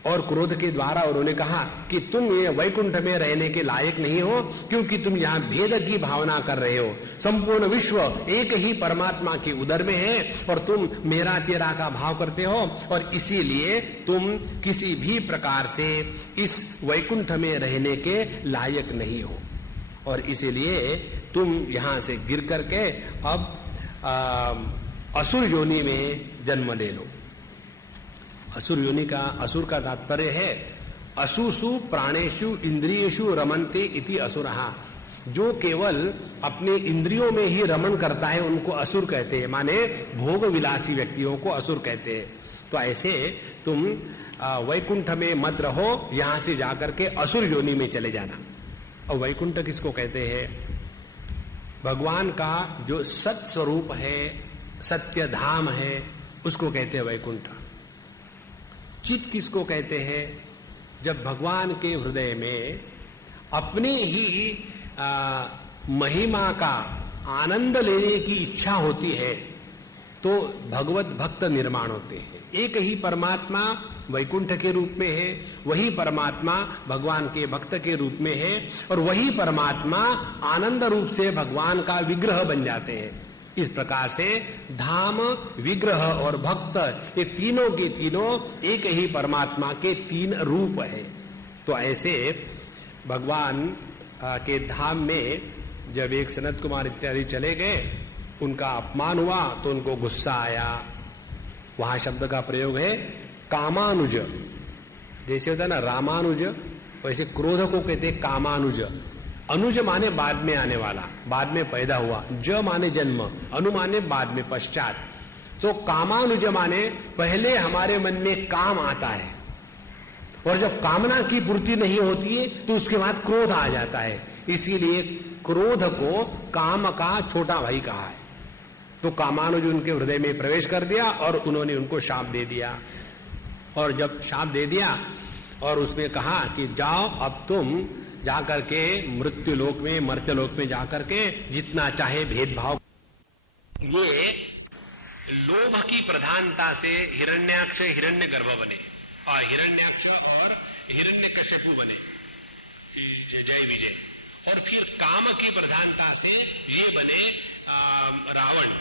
और क्रोध के द्वारा उन्होंने कहा कि तुम ये वैकुंठ में रहने के लायक नहीं हो, क्योंकि तुम यहां भेद की भावना कर रहे हो। संपूर्ण विश्व एक ही परमात्मा के उदर में है और तुम मेरा तेरा का भाव करते हो, और इसीलिए तुम किसी भी प्रकार से इस वैकुंठ में रहने के लायक नहीं हो, और इसीलिए तुम यहां से गिर करके अब असुर योनि में जन्म ले लो। असुर योनि का, असुर का तात्पर्य है असुसु प्राणेषु इंद्रियेषु रमन्ते इति असुरहा। जो केवल अपने इंद्रियों में ही रमण करता है उनको असुर कहते हैं, माने भोग विलासी व्यक्तियों को असुर कहते हैं। तो ऐसे तुम वैकुंठ में मत रहो, यहां से जाकर के असुर योनि में चले जाना। और वैकुंठ किसको कहते हैं? भगवान का जो सत स्वरूप है, सत्य धाम है, उसको कहते हैं वैकुंठ। चित किसको कहते हैं? जब भगवान के हृदय में अपने ही महिमा का आनंद लेने की इच्छा होती है तो भगवत भक्त निर्माण होते हैं। एक ही परमात्मा वैकुंठ के रूप में है, वही परमात्मा भगवान के भक्त के रूप में है, और वही परमात्मा आनंद रूप से भगवान का विग्रह बन जाते हैं। इस प्रकार से धाम, विग्रह और भक्त, ये तीनों के तीनों एक ही परमात्मा के तीन रूप है। तो ऐसे भगवान के धाम में जब एक सनत कुमार इत्यादि चले गए, उनका अपमान हुआ तो उनको गुस्सा आया। वहां शब्द का प्रयोग है कामानुज। जैसे होता है ना रामानुज, वैसे क्रोध को कहते हैं कामानुज। अनुज माने बाद में आने वाला, बाद में पैदा हुआ। ज माने जन्म, अनु माने बाद में, पश्चात। तो कामानुज माने पहले हमारे मन में काम आता है, और जब कामना की पूर्ति नहीं होती है तो उसके बाद क्रोध आ जाता है। इसीलिए क्रोध को काम का छोटा भाई कहा है। तो कामानुज उनके हृदय में प्रवेश कर दिया और उन्होंने उनको शाप दे दिया। और जब शाप दे दिया और उसमें कहा कि जाओ अब तुम जाकर के मृत्यु लोक में, मर्त्य लोक में जाकर के जितना चाहे भेदभाव। ये लोभ की प्रधानता से हिरण्याक्ष हिरण्यगर्भ बने, और हिरण्याक्ष और हिरण्यकश्यपु बने, जय विजय। और फिर काम की प्रधानता से ये बने रावण,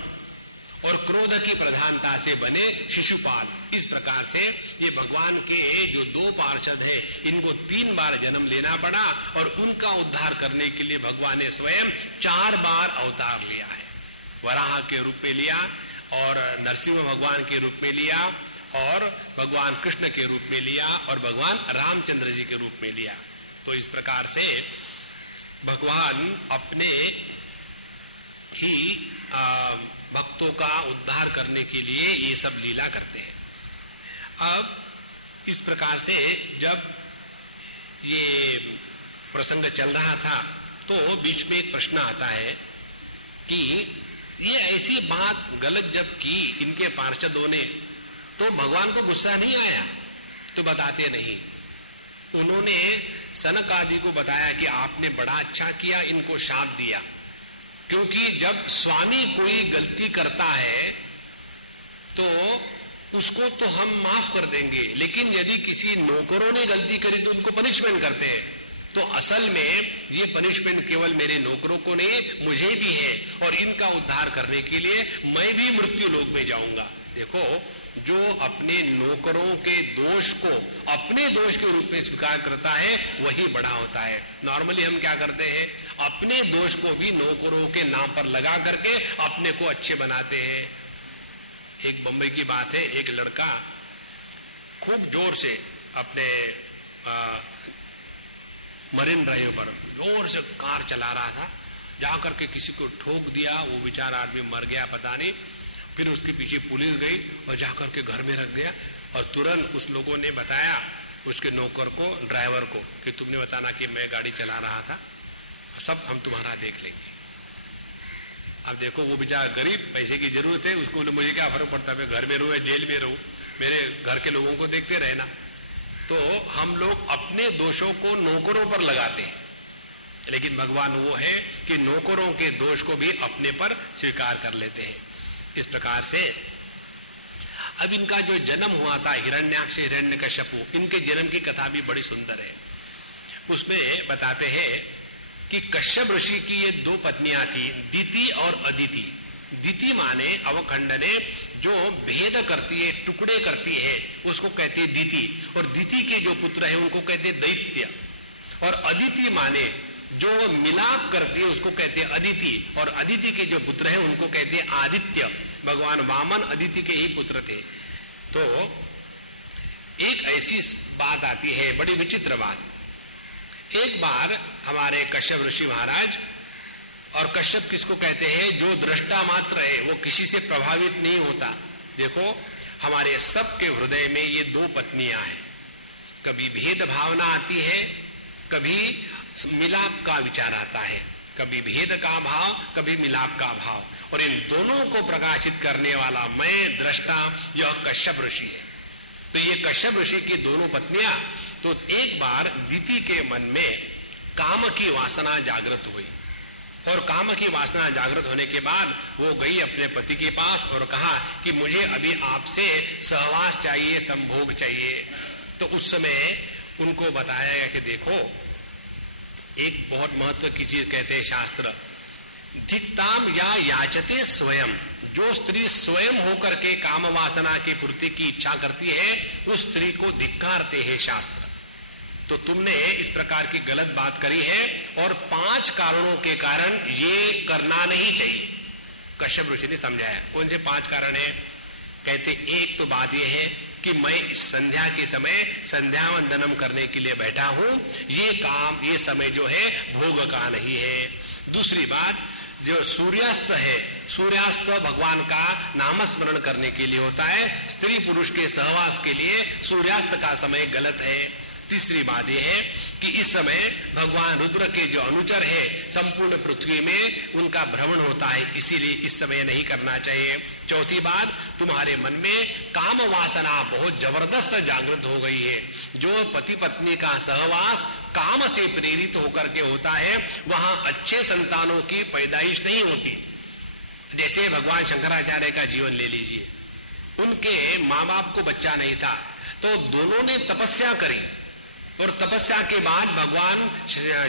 और क्रोध की प्रधानता से बने शिशुपाल। इस प्रकार से ये भगवान के जो दो पार्षद है, इनको 3 बार जन्म लेना पड़ा, और उनका उद्धार करने के लिए भगवान ने स्वयं 4 बार अवतार लिया है। वराह के रूप में लिया, और नरसिंह भगवान के रूप में लिया, और भगवान कृष्ण के रूप में लिया, और भगवान रामचंद्र जी के रूप में लिया। तो इस प्रकार से भगवान अपने ही भक्तों का उद्धार करने के लिए ये सब लीला करते हैं। अब इस प्रकार से जब ये प्रसंग चल रहा था तो बीच में एक प्रश्न आता है कि ये ऐसी बात गलत जब की इनके पार्षदों ने, तो भगवान को गुस्सा नहीं आया? तो बताते नहीं। उन्होंने सनक आदि को बताया कि आपने बड़ा अच्छा किया, इनको शाप दिया, क्योंकि जब स्वामी कोई गलती करता है तो उसको तो हम माफ कर देंगे, लेकिन यदि किसी नौकरों ने गलती करी तो उनको पनिशमेंट करते हैं। तो असल में ये पनिशमेंट केवल मेरे नौकरों को नहीं, मुझे भी है, और इनका उद्धार करने के लिए मैं भी मृत्यु लोक में जाऊंगा। देखो, जो अपने नौकरों के दोष को अपने दोष के रूप में स्वीकार करता है वही बड़ा होता है। नॉर्मली हम क्या करते हैं, अपने दोष को भी नौकरों के नाम पर लगा करके अपने को अच्छे बनाते हैं। एक बम्बई की बात है, एक लड़का खूब जोर से अपने मरीन ड्राइव पर जोर से कार चला रहा था, जाकर के किसी को ठोक दिया, वो बेचारा आदमी मर गया पता नहीं। फिर उसके पीछे पुलिस गई और जाकर के घर में रख दिया, और तुरंत उस लोगों ने बताया उसके नौकर को, ड्राइवर को, कि तुमने बताना कि मैं गाड़ी चला रहा था, सब हम तुम्हारा देख लेंगे। अब देखो, वो बेचारा गरीब, पैसे की जरूरत है, उसको मुझे क्या फर्क पड़ता है, मैं घर में रहूं या जेल में रहूं, मेरे घर के लोगों को देखते रहना। तो हम लोग अपने दोषों को नौकरों पर लगाते हैं, लेकिन भगवान वो है कि नौकरों के दोष को भी अपने पर स्वीकार कर लेते हैं। इस प्रकार से अब इनका जो जन्म हुआ था हिरण्याक्ष हिरण्यकश्यपु, इनके जन्म की कथा भी बड़ी सुंदर है। उसमें बताते हैं कि कश्यप ऋषि की ये 2 पत्नियां थी, दिति और अदिति। दिति माने अवखंडने, जो भेद करती है, टुकड़े करती है, उसको कहते हैं दिति, और दिति के जो पुत्र है उनको कहते हैं दैत्य। और अदिति माने जो मिलाप करती है उसको कहते हैं अदिति, और अदिति के जो पुत्र हैं उनको कहते हैं आदित्य। भगवान वामन अदिति के ही पुत्र थे। तो एक ऐसी बात आती है, बड़ी विचित्र बात। एक बार हमारे कश्यप ऋषि महाराज, और कश्यप किसको कहते हैं, जो दृष्टा मात्र है, वो किसी से प्रभावित नहीं होता। देखो, हमारे सबके हृदय में ये 2 पत्नियां हैं। कभी भेद भावना आती है, कभी मिलाप का विचार आता है, कभी भेद का भाव, कभी मिलाप का भाव, और इन दोनों को प्रकाशित करने वाला मैं दृष्टा, यह कश्यप ऋषि है। तो ये कश्यप ऋषि की दोनों पत्नियां, तो एक बार दिति के मन में काम की वासना जागृत हुई और काम की वासना जागृत होने के बाद वो गई अपने पति के पास और कहा कि मुझे अभी आपसे सहवास चाहिए, संभोग चाहिए। तो उस समय उनको बताया गया कि देखो, एक बहुत महत्व की चीज कहते हैं शास्त्र, धिक्ताम या याचते स्वयं, जो स्त्री स्वयं होकर के काम वासना की पूर्ति की इच्छा करती है उस स्त्री को धिक्कारते हैं शास्त्र। तो तुमने इस प्रकार की गलत बात करी है और 5 कारणों के कारण ये करना नहीं चाहिए। कश्यप ऋषि ने समझाया। कौन से 5 कारण है? कहते एक तो बात यह है कि मैं इस संध्या के समय संध्या वंदनम करने के लिए बैठा हूं, ये काम, ये समय जो है भोग का नहीं है। दूसरी बात, जो सूर्यास्त है, सूर्यास्त भगवान का नामस्मरण करने के लिए होता है, स्त्री पुरुष के सहवास के लिए सूर्यास्त का समय गलत है। तीसरी बात यह है कि इस समय भगवान रुद्र के जो अनुचर है संपूर्ण पृथ्वी में उनका भ्रमण होता है, इसीलिए इस समय नहीं करना चाहिए। चौथी बात, तुम्हारे मन में काम वासना बहुत जबरदस्त जागृत हो गई है। जो पति पत्नी का सहवास काम से प्रेरित होकर के होता है वहां अच्छे संतानों की पैदाइश नहीं होती। जैसे भगवान शंकराचार्य का जीवन ले लीजिए, उनके माँ बाप को बच्चा नहीं था तो दोनों ने तपस्या करी और तपस्या के बाद भगवान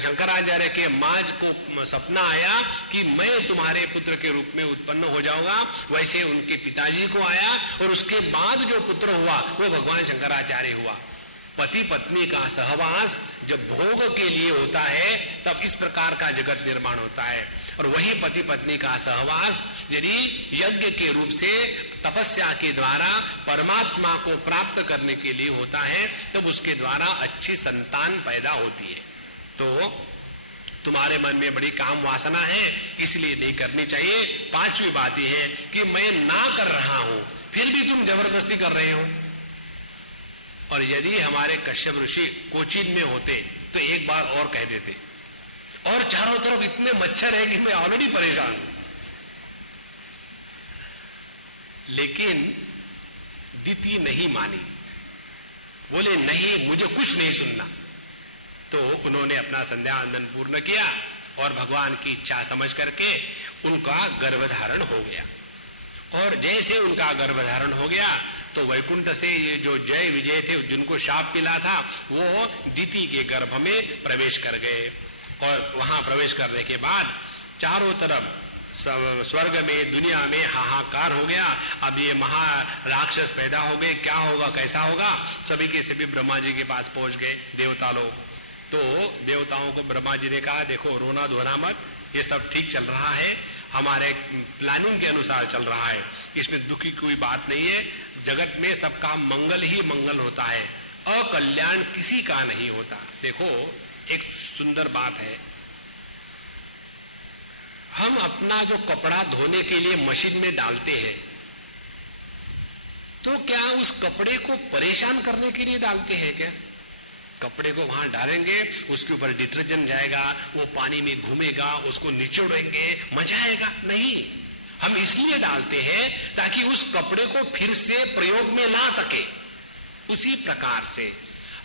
शंकराचार्य के माँ को सपना आया कि मैं तुम्हारे पुत्र के रूप में उत्पन्न हो जाऊंगा। वैसे उनके पिताजी को आया और उसके बाद जो पुत्र हुआ वो भगवान शंकराचार्य हुआ। पति पत्नी का सहवास जब भोग के लिए होता है तब इस प्रकार का जगत निर्माण होता है, और वही पति पत्नी का सहवास यदि यज्ञ के रूप से तपस्या के द्वारा परमात्मा को प्राप्त करने के लिए होता है तब उसके द्वारा अच्छी संतान पैदा होती है। तो तुम्हारे मन में बड़ी काम वासना है इसलिए नहीं करनी चाहिए। 5वीं बात यह है कि मैं ना कर रहा हूं फिर भी तुम जबरदस्ती कर रहे हो। और यदि हमारे कश्यप ऋषि कोचीन में होते तो एक बार और कह देते, और चारों तरफ इतने मच्छर है कि मैं ऑलरेडी परेशान हूं। लेकिन दिति नहीं मानी, बोले नहीं मुझे कुछ नहीं सुनना। तो उन्होंने अपना संध्या वंदन पूर्ण किया और भगवान की इच्छा समझ करके उनका गर्भधारण हो गया। और जैसे उनका गर्भधारण हो गया तो वैकुंठ से ये जो जय विजय थे जिनको शाप मिला था वो दिति के गर्भ में प्रवेश कर गए। और वहां प्रवेश करने के बाद चारों तरफ स्वर्ग में दुनिया में हाहाकार हो गया। अब ये महा राक्षस पैदा हो गए, क्या होगा कैसा होगा। सभी के सभी ब्रह्मा जी के पास पहुंच गए देवता लोग। तो देवताओं को ब्रह्मा जी ने कहा देखो रोना धोना मत, ये सब ठीक चल रहा है, हमारे प्लानिंग के अनुसार चल रहा है, इसमें दुख की कोई बात नहीं है। जगत में सबका मंगल ही मंगल होता है, अकल्याण किसी का नहीं होता। देखो एक सुंदर बात है, हम अपना जो कपड़ा धोने के लिए मशीन में डालते हैं तो क्या उस कपड़े को परेशान करने के लिए डालते हैं क्या? कपड़े को वहां डालेंगे, उसके ऊपर डिटर्जेंट जाएगा, वो पानी में घूमेगा, उसको निचोड़ेंगे, मजा आएगा? नहीं, हम इसलिए डालते हैं ताकि उस कपड़े को फिर से प्रयोग में ला सके। उसी प्रकार से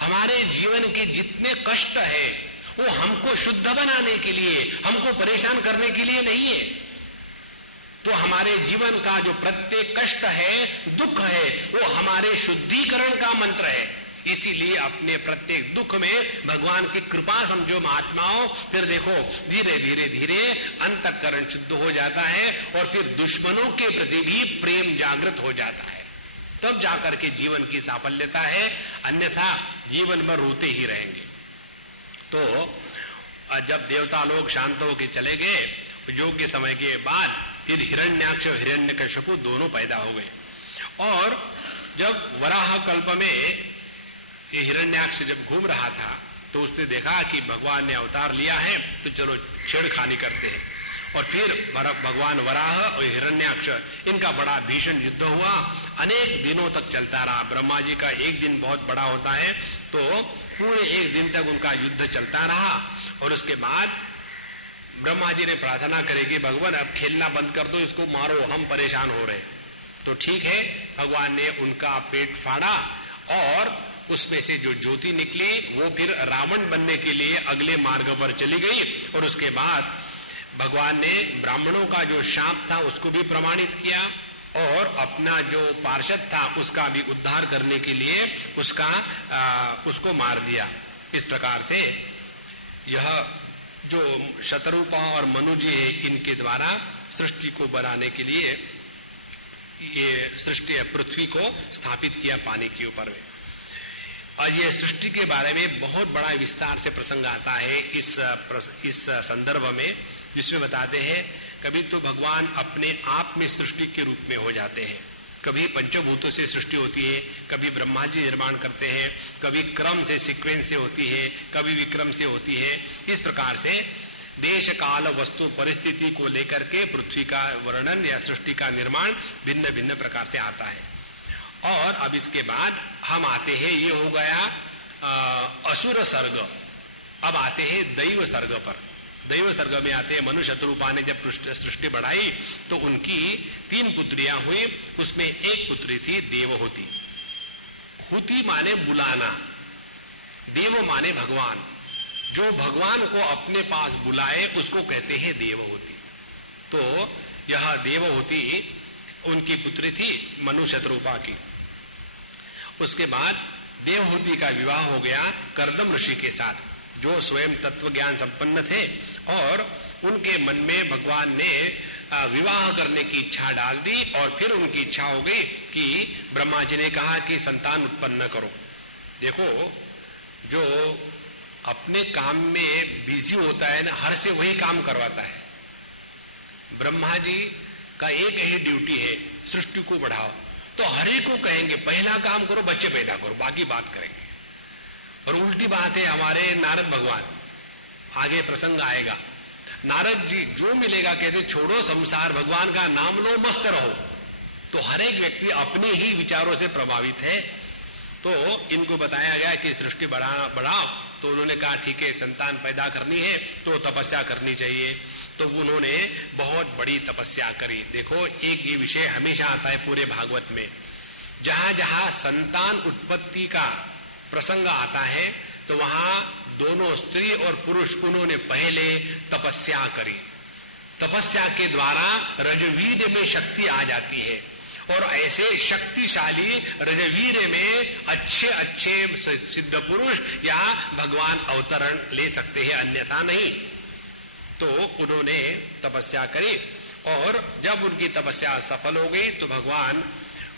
हमारे जीवन के जितने कष्ट है वो हमको शुद्ध बनाने के लिए, हमको परेशान करने के लिए नहीं है। तो हमारे जीवन का जो प्रत्येक कष्ट है, दुख है, वो हमारे शुद्धिकरण का मंत्र है। इसीलिए अपने प्रत्येक दुख में भगवान की कृपा समझो महात्माओं, फिर देखो धीरे धीरे धीरे अंतःकरण शुद्ध हो जाता है और फिर दुश्मनों के प्रति भी प्रेम जागृत हो जाता है, तब जाकर के जीवन की साफल्यता है, अन्यथा जीवन में रोते ही रहेंगे। तो जब देवता लोग शांत होकर चले गए, योग्य समय के बाद फिर हिरण्याक्ष और हिरण्यकश्यप दोनों पैदा हो गए। और जब वराह कल्प में ये हिरण्याक्ष जब घूम रहा था तो उसने देखा कि भगवान ने अवतार लिया है तो चलो छेड़खानी करते हैं। और फिर भगवान वराह और हिरण्याक्ष इनका बड़ा भीषण युद्ध हुआ, अनेक दिनों तक चलता रहा। ब्रह्मा जी का एक दिन बहुत बड़ा होता है तो पूरे एक दिन तक उनका युद्ध चलता रहा। और उसके बाद ब्रह्मा जी ने प्रार्थना करी कि भगवान अब खेलना बंद कर दो, इसको मारो, हम परेशान हो रहे। तो ठीक है, भगवान ने उनका पेट फाड़ा और उसमें से जो ज्योति निकली वो फिर रावण बनने के लिए अगले मार्ग पर चली गई। और उसके बाद भगवान ने ब्राह्मणों का जो शाप था उसको भी प्रमाणित किया और अपना जो पार्षद था उसका भी उद्धार करने के लिए उसको मार दिया। इस प्रकार से यह जो शतरूपा और मनु जी है इनके द्वारा सृष्टि को बनाने के लिए ये सृष्टि पृथ्वी को स्थापित किया पानी के ऊपर में। और ये सृष्टि के बारे में बहुत बड़ा विस्तार से प्रसंग आता है इस संदर्भ में, जिसमें बताते हैं कभी तो भगवान अपने आप में सृष्टि के रूप में हो जाते हैं, कभी पंचभूतों से सृष्टि होती है, कभी ब्रह्मा जी निर्माण करते हैं, कभी क्रम से सीक्वेंस से होती है, कभी विक्रम से होती है। इस प्रकार से देश काल वस्तु परिस्थिति को लेकर के पृथ्वी का वर्णन या सृष्टि का निर्माण भिन्न भिन्न प्रकार से आता है। और अब इसके बाद हम आते हैं, ये हो गया असुर सर्ग। अब आते हैं दैव सर्ग पर। दैव सर्ग में आते हैं मनु शतरूपा ने जब सृष्टि बढ़ाई तो उनकी 3 पुत्रियां हुई, उसमें एक पुत्री थी देवहूति। हुति माने बुलाना, देव माने भगवान, जो भगवान को अपने पास बुलाए उसको कहते हैं देवहूति। तो यह देवहूति उनकी पुत्री थी मनु शतरूपा की। उसके बाद देवहूति का विवाह हो गया कर्दम ऋषि के साथ, जो स्वयं तत्व ज्ञान संपन्न थे और उनके मन में भगवान ने विवाह करने की इच्छा डाल दी। और फिर उनकी इच्छा हो गई कि ब्रह्मा जी ने कहा कि संतान उत्पन्न करो। देखो, जो अपने काम में बिजी होता है ना, हर से वही काम करवाता है। ब्रह्मा जी का एक ही ड्यूटी है, सृष्टि को बढ़ाओ, तो हर एक को कहेंगे पहला काम करो, बच्चे पैदा करो, बाकी बात करेंगे। और उल्टी बात है हमारे नारद भगवान, आगे प्रसंग आएगा। नारद जी जो मिलेगा कहते छोड़ो संसार, भगवान का नाम लो, मस्त रहो। तो हर एक व्यक्ति अपने ही विचारों से प्रभावित है। तो इनको बताया गया कि सृष्टि बढ़ाओ, तो उन्होंने कहा ठीक है, संतान पैदा करनी है तो तपस्या करनी चाहिए। तो उन्होंने बहुत बड़ी तपस्या करी। देखो, एक ये विषय हमेशा आता है पूरे भागवत में, जहां जहां संतान उत्पत्ति का प्रसंग आता है तो वहां दोनों स्त्री और पुरुष उन्होंने पहले तपस्या करी। तपस्या के द्वारा रजवीर में शक्ति आ जाती है और ऐसे शक्तिशाली रजवीर में अच्छे अच्छे सिद्ध पुरुष या भगवान अवतरण ले सकते हैं, अन्यथा नहीं। तो उन्होंने तपस्या करी और जब उनकी तपस्या सफल हो गई तो भगवान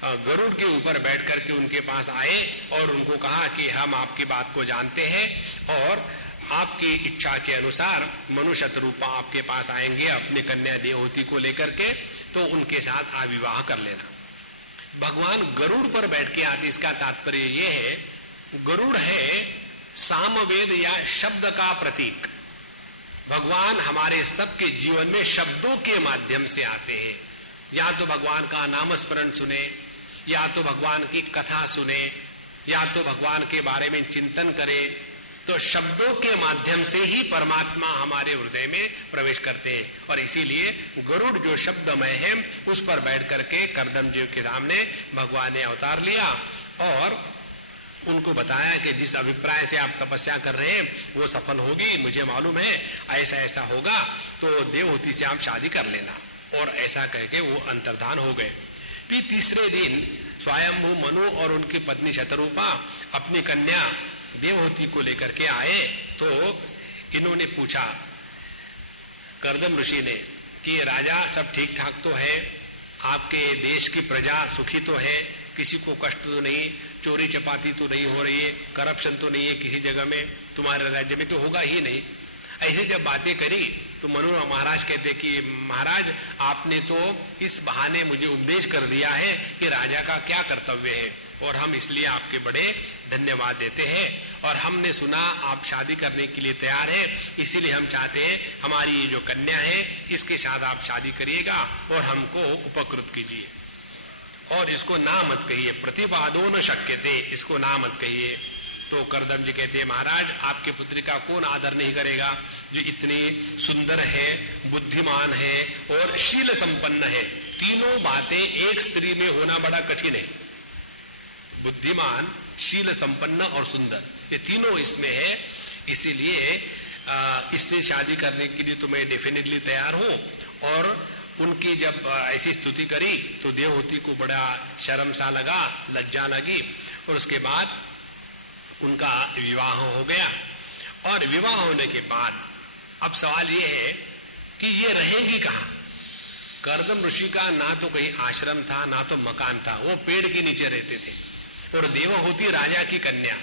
गरुड़ के ऊपर बैठ करके उनके पास आए और उनको कहा कि हम आपकी बात को जानते हैं और आपकी इच्छा के अनुसार मनु शतरूपा आपके पास आएंगे अपनी कन्या देवहूति को लेकर के, तो उनके साथ आप विवाह कर लेना। भगवान गरुड़ पर बैठ के आते, इसका तात्पर्य ये है, गरुड़ है सामवेद या शब्द का प्रतीक। भगवान हमारे सबके जीवन में शब्दों के माध्यम से आते हैं। या तो भगवान का नामस्मरण सुने, या तो भगवान की कथा सुने, या तो भगवान के बारे में चिंतन करें। तो शब्दों के माध्यम से ही परमात्मा हमारे हृदय में प्रवेश करते हैं। और इसीलिए गरुड़ जो शब्दमय है उस पर बैठ करके कर्दम जी के सामने भगवान ने अवतार लिया और उनको बताया कि जिस अभिप्राय से आप तपस्या कर रहे हैं वो सफल होगी, मुझे मालूम है, ऐसा ऐसा होगा, तो देवहूति से आप शादी कर लेना। और ऐसा कहके वो अंतर्धान हो गए। फिर तीसरे दिन स्वयंभू मनु और उनकी पत्नी शतरूपा अपनी कन्या देवहूति को लेकर के आए। तो इन्होंने पूछा कर्दम ऋषि ने कि राजा सब ठीक ठाक तो है, आपके देश की प्रजा सुखी तो है, किसी को कष्ट तो नहीं, चोरी चपाती तो नहीं हो रही है, करप्शन तो नहीं है किसी जगह में, तुम्हारे राज्य में तो होगा ही नहीं। ऐसे जब बातें करी तो मनु महाराज कहते कि महाराज आपने तो इस बहाने मुझे उपदेश कर दिया है कि राजा का क्या कर्तव्य है, और हम इसलिए आपके बड़े धन्यवाद देते हैं। और हमने सुना आप शादी करने के लिए तैयार हैं, इसीलिए हम चाहते हैं हमारी ये जो कन्या है इसके साथ आप शादी करिएगा और हमको उपकृत कीजिए। और इसको ना मत कहिए, प्रतिपादो न शक्यते, इसको ना मत कहिए। तो कर्दम जी कहते हैं महाराज आपकी पुत्री का कौन आदर नहीं करेगा, जो इतनी सुंदर है, बुद्धिमान है और शील संपन्न है। तीनों बातें एक स्त्री में होना बड़ा कठिन है। बुद्धिमान, शील संपन्न और सुंदर, ये तीनों इसमें है। इसीलिए इससे शादी करने के लिए तो मैं डेफिनेटली तैयार हूं। और उनकी जब ऐसी स्तुति करी तो देवहूति को बड़ा शर्म सा लगा, लज्जा लगी, और उसके बाद उनका विवाह हो गया। और विवाह होने के बाद अब सवाल ये है कि ये रहेंगी कहाँ? कर्दम ऋषि का ना तो कहीं आश्रम था ना तो मकान था, वो पेड़ के नीचे रहते थे। और देवहूति राजा की कन्या,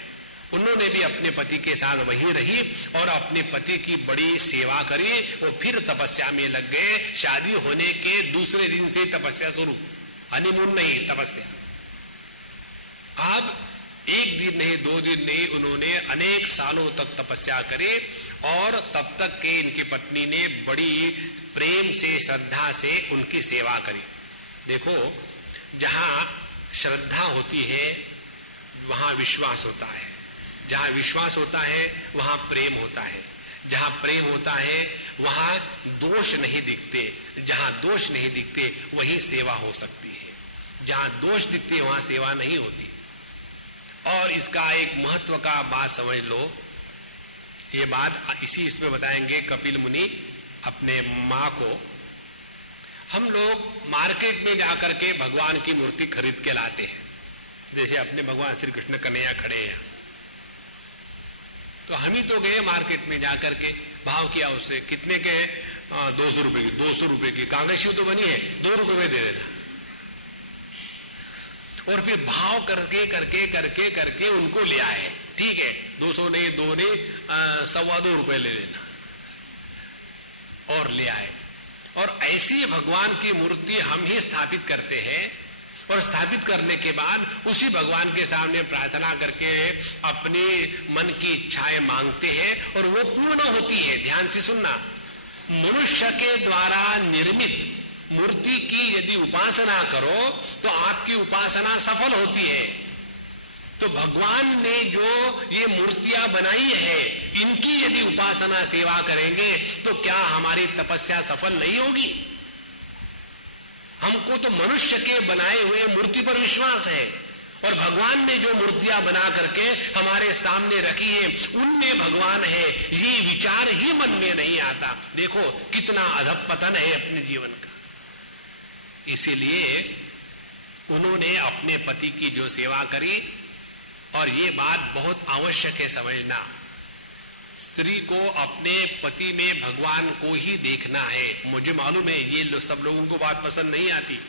उन्होंने भी अपने पति के साथ वहीं रही और अपने पति की बड़ी सेवा करी। वो फिर तपस्या में लग गए। शादी होने के दूसरे दिन से तपस्या शुरू, हनीमून नहीं, तपस्या। अब एक दिन नहीं, 2 दिन नहीं, उन्होंने अनेक सालों तक तपस्या करी। और तब तक के इनकी पत्नी ने बड़ी प्रेम से, श्रद्धा से उनकी सेवा करी। देखो, जहां श्रद्धा होती है वहां विश्वास होता है, जहां विश्वास होता है वहां प्रेम होता है, जहां प्रेम होता है वहां दोष नहीं दिखते, जहां दोष नहीं दिखते वही सेवा हो सकती है, जहां दोष दिखते वहां सेवा नहीं होती। और इसका एक महत्व का बात समझ लो। ये बात इसमें बताएंगे कपिल मुनि अपने माँ को। हम लोग मार्केट में जाकर के भगवान की मूर्ति खरीद के लाते हैं, जैसे अपने भगवान श्री कृष्ण कन्हैया खड़े हैं, तो हम ही तो गए मार्केट में जाकर के भाव किया उससे, कितने के? 200 रुपए की। 200 रुपए की कांग्रेसी तो बनी है, 2 रुपए में दे देना। और फिर भाव करके करके करके करके उनको ले आए। ठीक है, 200 नहीं, 2 नहीं, 2.25 रुपए ले लेना, और ले आए। और ऐसी भगवान की मूर्ति हम ही स्थापित करते हैं, और स्थापित करने के बाद उसी भगवान के सामने प्रार्थना करके अपनी मन की इच्छाएं मांगते हैं और वो पूर्ण होती है। ध्यान से सुनना, मनुष्य के द्वारा निर्मित मूर्ति की यदि उपासना करो तो आपकी उपासना सफल होती है। तो भगवान ने जो ये मूर्तियां बनाई है, इनकी यदि उपासना सेवा करेंगे तो क्या हमारी तपस्या सफल नहीं होगी? हमको तो मनुष्य के बनाए हुए मूर्ति पर विश्वास है, और भगवान ने जो मूर्तियां बना करके हमारे सामने रखी है उनमें भगवान है, ये विचार ही मन में नहीं आता। देखो कितना अधःपतन है अपने जीवन का। इसीलिए उन्होंने अपने पति की जो सेवा करी, और ये बात बहुत आवश्यक है समझना, स्त्री को अपने पति में भगवान को ही देखना है। मुझे मालूम है ये सब लोगों को बात पसंद नहीं आती,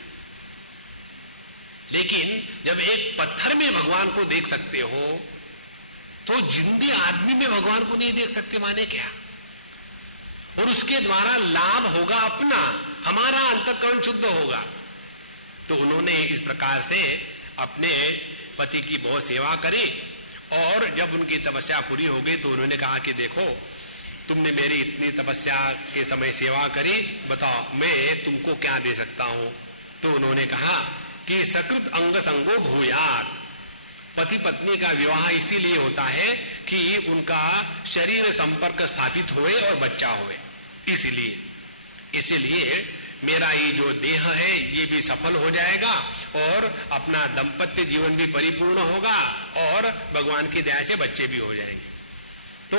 लेकिन जब एक पत्थर में भगवान को देख सकते हो तो जिंदे आदमी में भगवान को नहीं देख सकते, माने क्या? और उसके द्वारा लाभ होगा अपना, हमारा अंतःकरण शुद्ध होगा। तो उन्होंने इस प्रकार से अपने पति की बहुत सेवा करी। और जब उनकी तपस्या पूरी हो गई तो उन्होंने कहा कि देखो, तुमने मेरी इतनी तपस्या के समय सेवा करी, बताओ मैं तुमको क्या दे सकता हूं? तो उन्होंने कहा कि सकृत अंग संगो भूयात। पति पत्नी का विवाह इसीलिए होता है कि उनका शरीर संपर्क स्थापित होए और बच्चा होए। इसीलिए मेरा ये जो देह है ये भी सफल हो जाएगा और अपना दाम्पत्य जीवन भी परिपूर्ण होगा और भगवान की दया से बच्चे भी हो जाएंगे। तो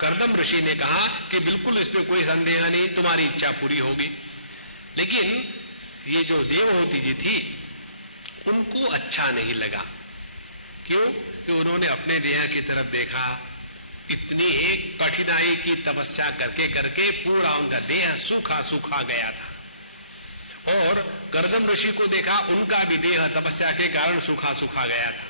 कर्दम ऋषि ने कहा कि बिल्कुल इसमें कोई संदेह नहीं, तुम्हारी इच्छा पूरी होगी। लेकिन ये जो देवहूति जी थी उनको अच्छा नहीं लगा। क्यों? कि उन्होंने अपने देह की तरफ देखा, इतनी एक कठिनाई की तपस्या करके करके पूरा उनका देह सूखा सूखा गया था। और कर्दम ऋषि को देखा, उनका भी देह तपस्या के कारण सूखा सूखा गया था।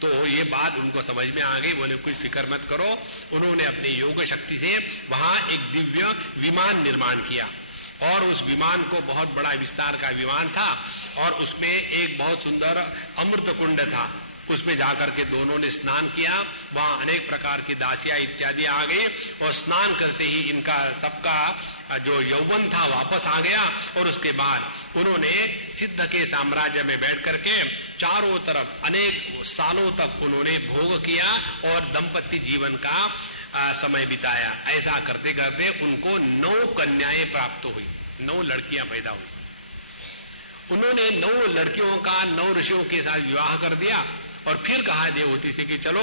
तो ये बात उनको समझ में आ गई। बोले कुछ फिक्र मत करो। उन्होंने अपनी योग शक्ति से वहां एक दिव्य विमान निर्माण किया और उस विमान को बहुत बड़ा विस्तार का विमान था और उसमें एक बहुत सुंदर अमृत कुंड था। उसमें जाकर के दोनों ने स्नान किया। वहां अनेक प्रकार की दासियां इत्यादि आ गई और स्नान करते ही इनका सबका जो यौवन था वापस आ गया। और उसके बाद उन्होंने सिद्ध के साम्राज्य में बैठ करके चारों तरफ अनेक सालों तक उन्होंने भोग किया और दंपत्ति जीवन का समय बिताया। ऐसा करते करते उनको 9 कन्याएं प्राप्त हुई, 9 लड़कियां पैदा हुई। उन्होंने 9 लड़कियों का 9 ऋषियों के साथ विवाह कर दिया और फिर कहा देवहूति से कि चलो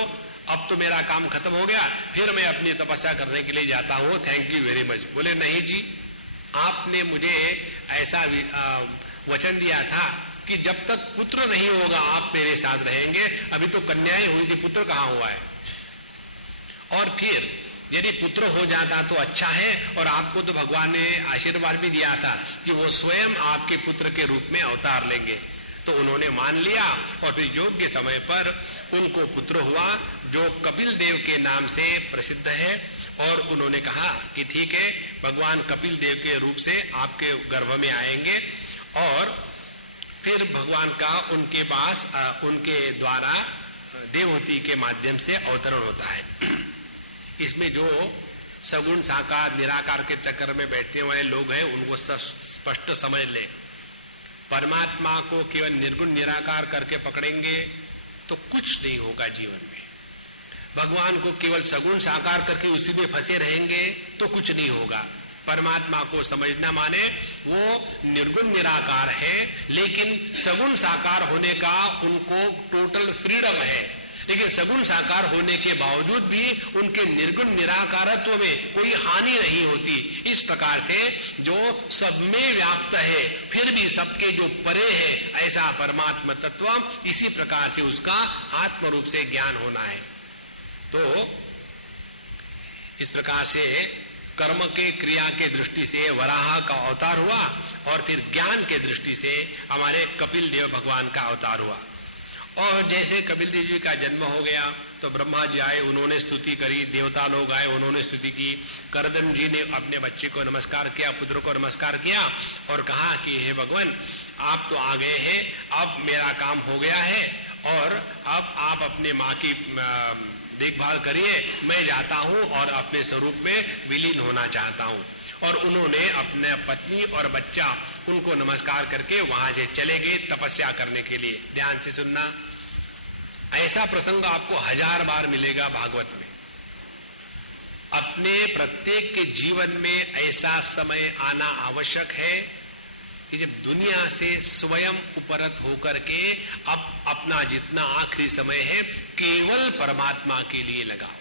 अब तो मेरा काम खत्म हो गया, फिर मैं अपनी तपस्या करने के लिए जाता हूं, थैंक यू वेरी मच। बोले नहीं जी, आपने मुझे ऐसा वचन दिया था कि जब तक पुत्र नहीं होगा आप मेरे साथ रहेंगे, अभी तो कन्याएं हुई थी, पुत्र कहां हुआ है। और फिर यदि पुत्र हो जाता तो अच्छा है, और आपको तो भगवान ने आशीर्वाद भी दिया था कि वो स्वयं आपके पुत्र के रूप में अवतार लेंगे। तो उन्होंने मान लिया और फिर योग्य समय पर उनको पुत्र हुआ जो कपिल देव के नाम से प्रसिद्ध है। और उन्होंने कहा कि ठीक है, भगवान कपिल देव के रूप से आपके गर्भ में आएंगे और फिर भगवान का उनके पास उनके द्वारा देवहूति के माध्यम से अवतरण होता है। इसमें जो सगुण साकार निराकार के चक्कर में बैठे हुए लोग हैं उनको स्पष्ट समझ ले। परमात्मा को केवल निर्गुण निराकार करके पकड़ेंगे तो कुछ नहीं होगा जीवन में। भगवान को केवल सगुण साकार करके उसी में फंसे रहेंगे तो कुछ नहीं होगा। परमात्मा को समझना माने वो निर्गुण निराकार है, लेकिन सगुण साकार होने का उनको टोटल फ्रीडम है, लेकिन सगुण साकार होने के बावजूद भी उनके निर्गुण निराकारत्व में कोई हानि नहीं होती। इस प्रकार से जो सब में व्याप्त है फिर भी सबके जो परे है, ऐसा परमात्मा तत्व, इसी प्रकार से उसका आत्म रूप से ज्ञान होना है। तो इस प्रकार से कर्म के क्रिया के दृष्टि से वराह का अवतार हुआ और फिर ज्ञान के दृष्टि से हमारे कपिल देव भगवान का अवतार हुआ। और जैसे कपिल देव जी का जन्म हो गया तो ब्रह्मा जी आए, उन्होंने स्तुति करी, देवता लोग आए, उन्होंने स्तुति की। करदम जी ने अपने बच्चे को नमस्कार किया, पुत्र को नमस्कार किया और कहा कि हे भगवान, आप तो आ गए हैं, अब मेरा काम हो गया है और अब आप अपने माँ की देखभाल करिए, मैं जाता हूं और अपने स्वरूप में विलीन होना चाहता हूं। और उन्होंने अपने पत्नी और बच्चा उनको नमस्कार करके वहां से चले गए तपस्या करने के लिए। ध्यान से सुनना, ऐसा प्रसंग आपको 1000 बार मिलेगा भागवत में। अपने प्रत्येक के जीवन में ऐसा समय आना आवश्यक है कि जब दुनिया से स्वयं उपरत होकर के अब अपना जितना आखिरी समय है केवल परमात्मा के लिए लगाओ।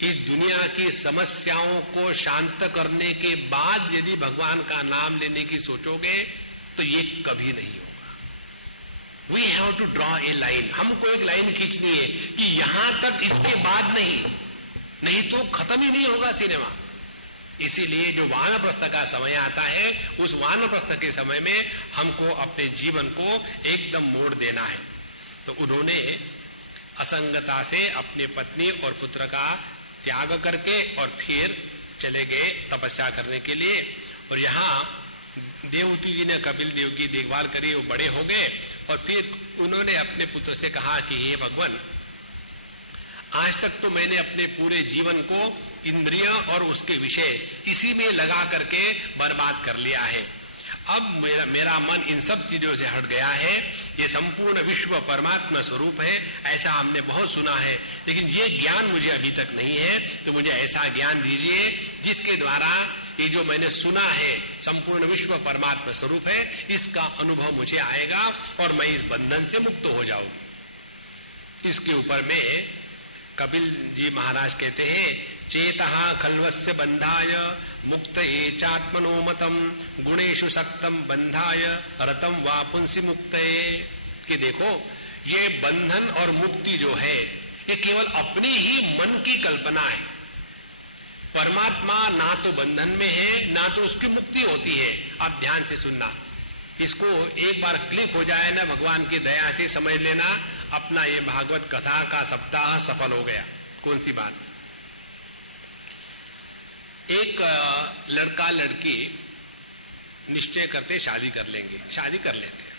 इस दुनिया की समस्याओं को शांत करने के बाद यदि भगवान का नाम लेने की सोचोगे तो ये कभी नहीं होगा। We have to draw a line. हमको एक लाइन खींचनी है कि यहां तक, इसके बाद नहीं तो खत्म ही नहीं होगा सिनेमा। इसीलिए जो वानप्रस्थ का समय आता है, उस वानप्रस्थ के समय में हमको अपने जीवन को एकदम मोड़ देना है। तो उन्होंने असंगता से अपनी पत्नी और पुत्र का त्याग करके और फिर चले गए तपस्या करने के लिए। और यहाँ देवहूति जी ने कपिल देव की देखभाल करी, वो बड़े हो गए और फिर उन्होंने अपने पुत्र से कहा कि हे भगवान, आज तक तो मैंने अपने पूरे जीवन को इंद्रिय और उसके विषय इसी में लगा करके बर्बाद कर लिया है। अब मेरा मन इन सब चीजों से हट गया है। ये संपूर्ण विश्व परमात्मा स्वरूप है, ऐसा हमने बहुत सुना है, लेकिन ये ज्ञान मुझे अभी तक नहीं है। तो मुझे ऐसा ज्ञान दीजिए जिसके द्वारा ये जो मैंने सुना है संपूर्ण विश्व परमात्मा स्वरूप है, इसका अनुभव मुझे आएगा और मैं इस बंधन से मुक्त हो जाऊंगी। इसके ऊपर में कपिल जी महाराज कहते हैं, चेतः खल्वस्य बंधाय मुक्त चात्मनो मतम गुणेशु सक्तम बंधाय रतम वा पुंसी मुक्त। कि देखो, ये बंधन और मुक्ति जो है ये केवल अपनी ही मन की कल्पना है। परमात्मा ना तो बंधन में है ना तो उसकी मुक्ति होती है। आप ध्यान से सुनना, इसको एक बार क्लिक हो जाए ना भगवान की दया से, समझ लेना अपना ये भागवत कथा का सप्ताह सफल हो गया। कौन सी बात? एक लड़का लड़की निश्चय करते शादी कर लेंगे, शादी कर लेते हैं।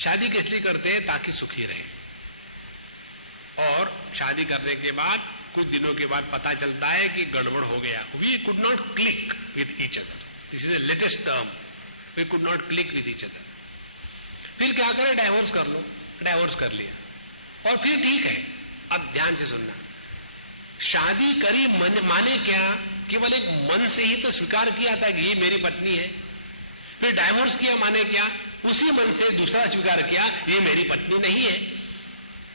शादी किस लिए करते हैं? ताकि सुखी रहे। और शादी करने के बाद कुछ दिनों के बाद पता चलता है कि गड़बड़ हो गया। We could not click with each other. This is the latest term, we could not click with each other. फिर क्या करें? डाइवोर्स कर लो। डाइवोर्स कर लिया और फिर ठीक है। अब ध्यान से सुनना, शादी करी माने क्या? केवल एक मन से ही तो स्वीकार किया था कि ये मेरी पत्नी है। फिर डाइवोर्स किया माने क्या? उसी मन से दूसरा स्वीकार किया, ये मेरी पत्नी नहीं है।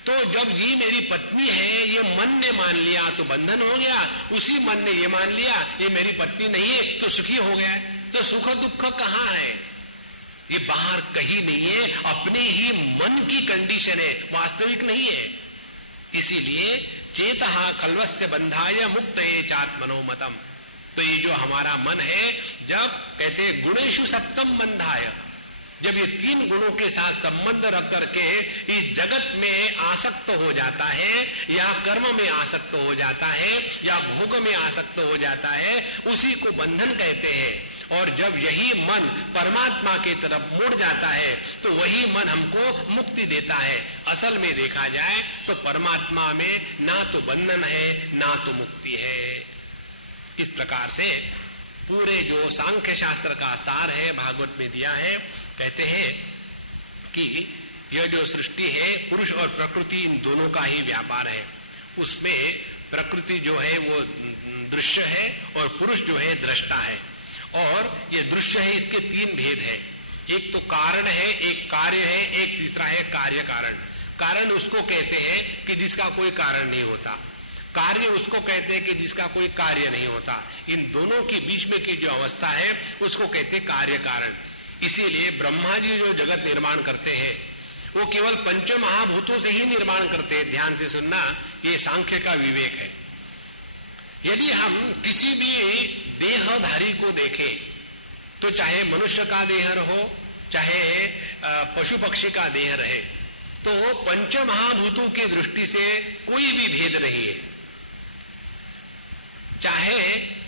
तो जब ये मेरी पत्नी है ये मन ने मान लिया तो बंधन हो गया, उसी मन ने ये मान लिया ये मेरी पत्नी नहीं है तो सुखी हो गया। तो सुख दुख कहाँ है? ये बाहर कहीं नहीं है, अपने ही मन की कंडीशन है, वास्तविक नहीं है। इसीलिए चेतः खल्वस्य बंधाय मुक्तये चात्मनो मतम। तो ये जो हमारा मन है, जब कहते गुणेषु सप्तम बंधाय, जब ये तीन गुणों के साथ संबंध रख करके इस जगत में आसक्त हो जाता है, या कर्म में आसक्त हो जाता है, या भोग में आसक्त हो जाता है, उसी को बंधन कहते हैं। और जब यही मन परमात्मा की तरफ मुड़ जाता है तो वही मन हमको मुक्ति देता है। असल में देखा जाए तो परमात्मा में ना तो बंधन है ना तो मुक्ति है। इस प्रकार से पूरे जो सांख्य शास्त्र का सार है भागवत में दिया है। कहते हैं कि यह जो सृष्टि है पुरुष और प्रकृति इन दोनों का ही व्यापार है। उसमें प्रकृति जो है वो दृश्य है और पुरुष जो है दृष्टा है। और ये दृश्य है, इसके तीन भेद है। एक तो कारण है, एक कार्य है, एक तीसरा है कार्य कारण। कारण उसको कहते हैं कि जिसका कोई कारण नहीं होता, कार्य उसको कहते हैं कि जिसका कोई कार्य नहीं होता। इन दोनों के बीच में की जो अवस्था है उसको कहते हैं कार्य कारण। इसीलिए ब्रह्मा जी जो जगत निर्माण करते हैं वो केवल पंच महाभूतों से ही निर्माण करते हैं। ध्यान से सुनना, ये सांख्य का विवेक है। यदि हम किसी भी देहधारी को देखें तो चाहे मनुष्य का देह हो, चाहे पशु पक्षी का देह रहे, तो पंच महाभूतों की दृष्टि से कोई भी भेद नहीं है। चाहे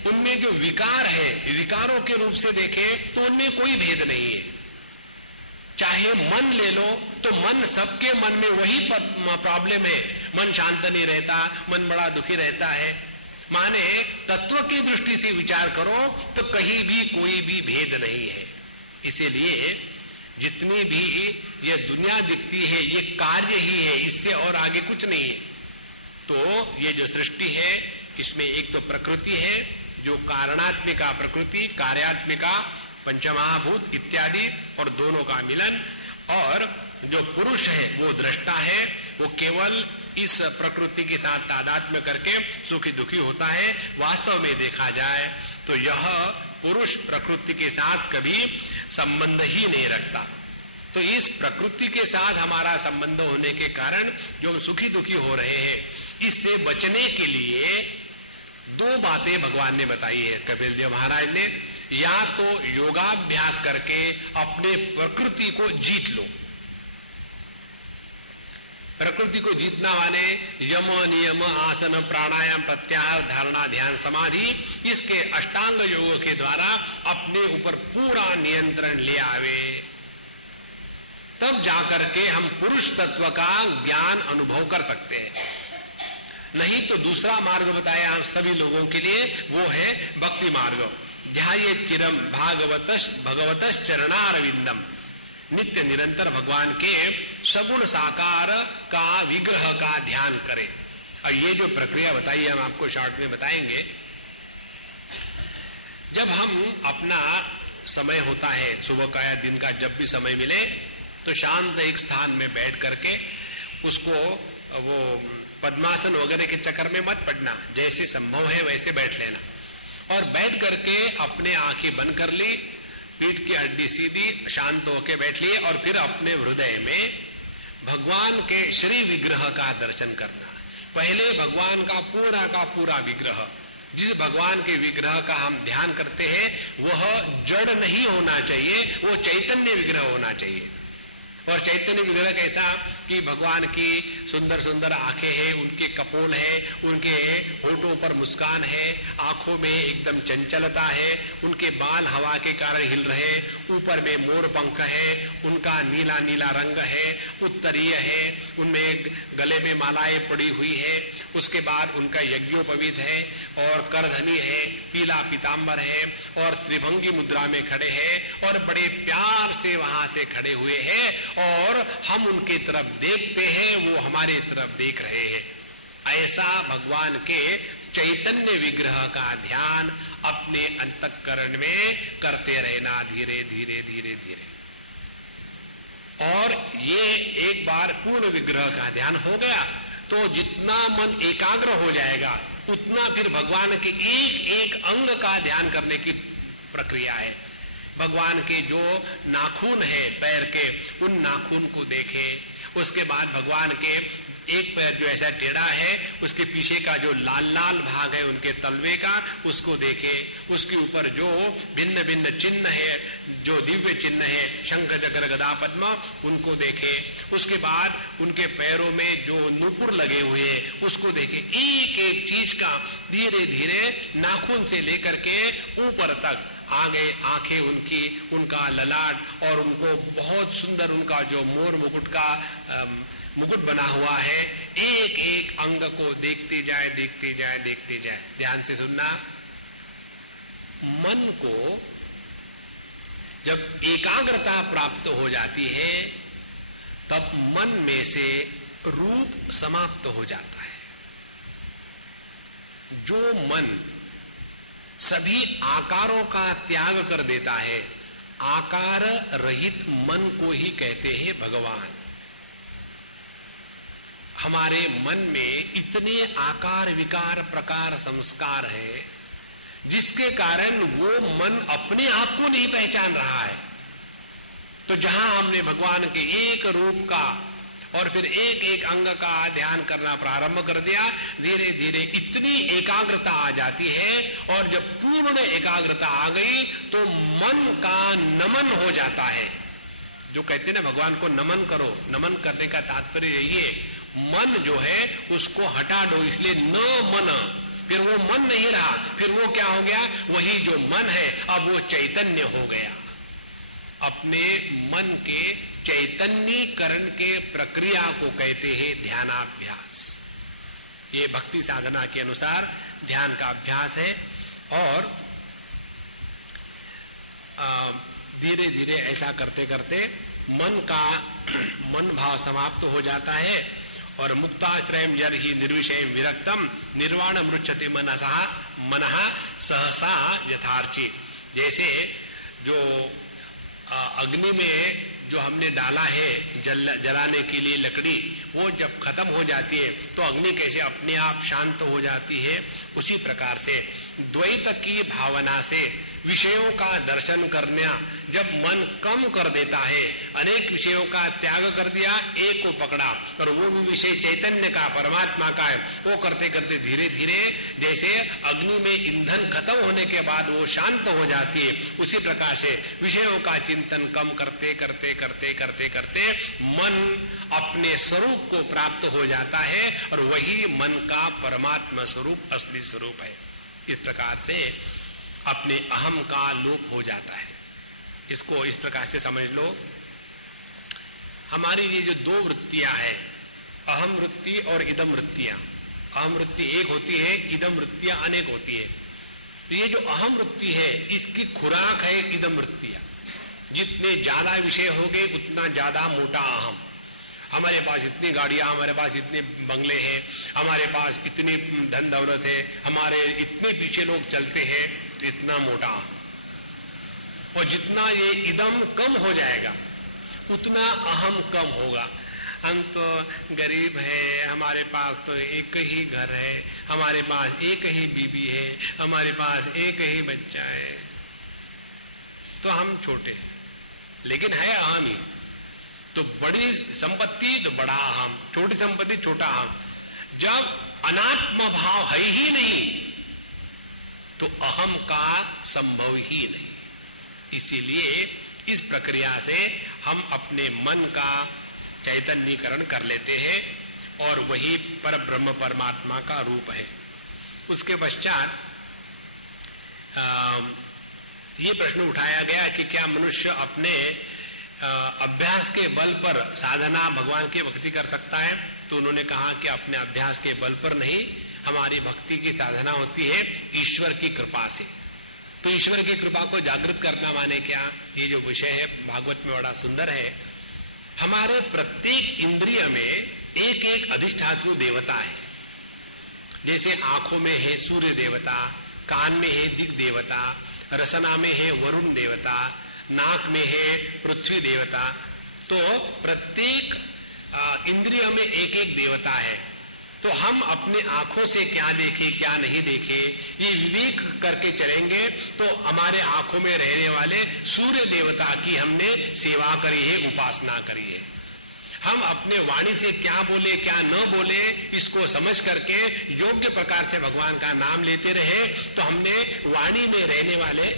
उनमें जो विकार है, विकारों के रूप से देखें तो उनमें कोई भेद नहीं है। चाहे मन ले लो तो मन, सबके मन में वही प्रॉब्लम है, मन शांत नहीं रहता, मन बड़ा दुखी रहता है। माने तत्व की दृष्टि से विचार करो तो कहीं भी कोई भी भेद नहीं है। इसीलिए जितनी भी ये दुनिया दिखती है ये कार्य ही है, इससे और आगे कुछ नहीं है। तो ये जो सृष्टि है इसमें एक तो प्रकृति है जो कारणात्मिका प्रकृति, कार्यात्मिका पंचमहाभूत इत्यादि, और दोनों का मिलन। और जो पुरुष है वो दृष्टा है, वो केवल इस प्रकृति के साथ तादात्म्य करके सुखी दुखी होता है। वास्तव में देखा जाए तो यह पुरुष प्रकृति के साथ कभी संबंध ही नहीं रखता। तो इस प्रकृति के साथ हमारा संबंध होने के कारण जो हम सुखी दुखी हो रहे हैं, इससे बचने के लिए दो बातें भगवान ने बताई है कपिल देव महाराज ने। या तो योगाभ्यास करके अपने प्रकृति को जीत लो। प्रकृति को जीतना माने यम नियम आसन प्राणायाम प्रत्याहार धारणा ध्यान समाधि, इसके अष्टांग योग के द्वारा अपने ऊपर पूरा नियंत्रण ले आवे, तब जाकर के हम पुरुष तत्व का ज्ञान अनुभव कर सकते हैं। नहीं तो दूसरा मार्ग बताया हम सभी लोगों के लिए, वो है भक्ति मार्ग। ध्याये चिरम भगवतश् चरणारविंदम, नित्य निरंतर भगवान के सगुण साकार का विग्रह का ध्यान करें। और ये जो प्रक्रिया बताई हम आपको शॉर्ट में बताएंगे। जब हम अपना समय होता है सुबह का या दिन का, जब भी समय मिले तो शांत एक स्थान में बैठ करके उसको वो पद्मासन वगैरह के चक्कर में मत पड़ना, जैसे संभव है वैसे बैठ लेना। और बैठ करके अपने आंखें बंद कर ली, पीठ की हड्डी सीधी, शांत होकर बैठ लिए, और फिर अपने हृदय में भगवान के श्री विग्रह का दर्शन करना। पहले भगवान का पूरा विग्रह, जिस भगवान के विग्रह का हम ध्यान करते हैं वह जड़ नहीं होना चाहिए, वो चैतन्य विग्रह होना चाहिए। और चैतन्य विग्रह कैसा कि भगवान की सुंदर सुंदर आंखें हैं, उनके कपोल है, उनके होठों पर मुस्कान है, आंखों में एकदम चंचलता है, उनके बाल हवा के कारण हिल रहे, ऊपर में मोर पंख है, उनका नीला नीला रंग है, उत्तरीय है, उनमें गले में मालाएं पड़ी हुई है, उसके बाद उनका यज्ञोपवीत है और करधनी है, पीला पीताम्बर है और त्रिभंगी मुद्रा में खड़े हैं और बड़े प्यार से वहां से खड़े हुए हैं और हम उनके तरफ देखते हैं, वो हमारे तरफ देख रहे हैं। ऐसा भगवान के चैतन्य विग्रह का ध्यान अपने अंतःकरण में करते रहना, धीरे धीरे धीरे धीरे। और ये एक बार पूर्ण विग्रह का ध्यान हो गया तो जितना मन एकाग्र हो जाएगा उतना फिर भगवान के एक एक अंग का ध्यान करने की प्रक्रिया है। भगवान के जो नाखून है पैर के, उन नाखून को देखे। उसके बाद भगवान के एक पैर जो ऐसा टेढ़ा है, उसके पीछे का जो लाल लाल भाग है उनके तलवे का, उसको देखे। उसके ऊपर जो भिन्न भिन्न चिन्ह है, जो दिव्य चिन्ह है, शंख चक्र गदा पद्म, उनको देखे। उसके बाद उनके पैरों में जो नूपुर लगे हुए हैं उसको देखे। एक एक चीज का धीरे धीरे नाखून से लेकर के ऊपर तक आगे आंखें उनकी, उनका ललाट और उनको बहुत सुंदर उनका जो मोर मुकुट का मुकुट बना हुआ है, एक एक अंग को देखते जाए देखते जाए देखते जाए। ध्यान से सुनना। मन को जब एकाग्रता प्राप्त हो जाती है तब मन में से रूप समाप्त हो जाता है। जो मन सभी आकारों का त्याग कर देता है, आकार रहित मन को ही कहते हैं भगवान। हमारे मन में इतने आकार विकार प्रकार संस्कार है जिसके कारण वो मन अपने आप को नहीं पहचान रहा है। तो जहां हमने भगवान के एक रूप का और फिर एक एक अंग का ध्यान करना प्रारंभ कर दिया, धीरे धीरे इतनी एकाग्रता आ जाती है। और जब पूर्ण एकाग्रता आ गई तो मन का नमन हो जाता है। जो कहते हैं ना भगवान को नमन करो, नमन करने का तात्पर्य यही है, मन जो है उसको हटा दो। इसलिए न मन, फिर वो मन नहीं रहा, फिर वो क्या हो गया, वही जो मन है अब वो चैतन्य हो गया। अपने मन के चैतन्यीकरण के प्रक्रिया को कहते हैं ध्यानाभ्यास। ये भक्ति साधना के अनुसार ध्यान का अभ्यास है। और धीरे धीरे ऐसा करते करते मन भाव समाप्त हो जाता है। और मुक्ताश्रयम यद ही निर्विषयम विरक्तम निर्वाण मृच्छति मनः सहसा यथार्ची। जैसे जो अग्नि में जो हमने डाला है जलाने के लिए लकड़ी, वो जब खत्म हो जाती है तो अग्नि कैसे अपने आप शांत हो जाती है, उसी प्रकार से द्वैत की भावना से विषयों का दर्शन करना जब मन कम कर देता है, अनेक विषयों का त्याग कर दिया, एक को पकड़ा और वो भी विषय चैतन्य का परमात्मा का है, वो करते करते धीरे धीरे जैसे अग्नि में ईंधन खत्म होने के बाद वो शांत हो जाती है, उसी प्रकार से विषयों का चिंतन कम करते करते करते करते करते मन अपने स्वरूप को प्राप्त हो जाता है और वही मन का परमात्मा स्वरूप असली स्वरूप है। इस प्रकार से अपने अहम का लोप हो जाता है। इसको इस प्रकार से समझ लो, हमारी ये जो दो वृत्तियां हैं, अहम वृत्ति और इदम वृत्तियां, अहम वृत्ति एक होती है, इदम वृत्तियां अनेक होती है। तो ये जो अहम वृत्ति है इसकी खुराक है इदम वृत्तियां। जितने ज्यादा विषय हो गए उतना ज्यादा मोटा अहम। हमारे पास इतनी गाड़ियां, हमारे पास इतने बंगले हैं, हमारे पास इतनी धन दौलत है, हमारे इतने पीछे लोग चलते हैं, तो इतना मोटा। और जितना ये इदम कम हो जाएगा उतना अहम कम होगा। हम तो गरीब है, हमारे पास तो एक ही घर है, हमारे पास एक ही बीबी है, हमारे पास एक ही बच्चा है, तो हम छोटे, लेकिन है अहम ही। तो बड़ी संपत्ति तो बड़ा अहम, छोटी संपत्ति छोटा अहम। जब अनात्म भाव है ही नहीं तो अहम का संभव ही नहीं। इसीलिए इस प्रक्रिया से हम अपने मन का चैतन्यीकरण कर लेते हैं और वही पर ब्रह्म परमात्मा का रूप है। उसके पश्चात ये प्रश्न उठाया गया कि क्या मनुष्य अपने अभ्यास के बल पर साधना भगवान की भक्ति कर सकता है? तो उन्होंने कहा कि अपने अभ्यास के बल पर नहीं, हमारी भक्ति की साधना होती है ईश्वर की कृपा से। तो ईश्वर की कृपा को जागृत करना माने क्या? ये जो विषय है भागवत में बड़ा सुंदर है। हमारे प्रत्येक इंद्रिय में एक एक अधिष्ठातु देवता है। जैसे आंखों में है सूर्य देवता, कान में है दिग देवता, रसना में है वरुण देवता, नाक में है पृथ्वी देवता। तो प्रत्येक इंद्रिय में एक एक देवता है। तो हम अपने आंखों से क्या देखे क्या नहीं देखे, ये विवेक करके चलेंगे तो हमारे आंखों में रहने वाले सूर्य देवता की हमने सेवा करी है, उपासना करी है। हम अपने वाणी से क्या बोले क्या न बोले इसको समझ करके योग्य प्रकार से भगवान का नाम लेते रहे तो हमने वाणी में रहने वाले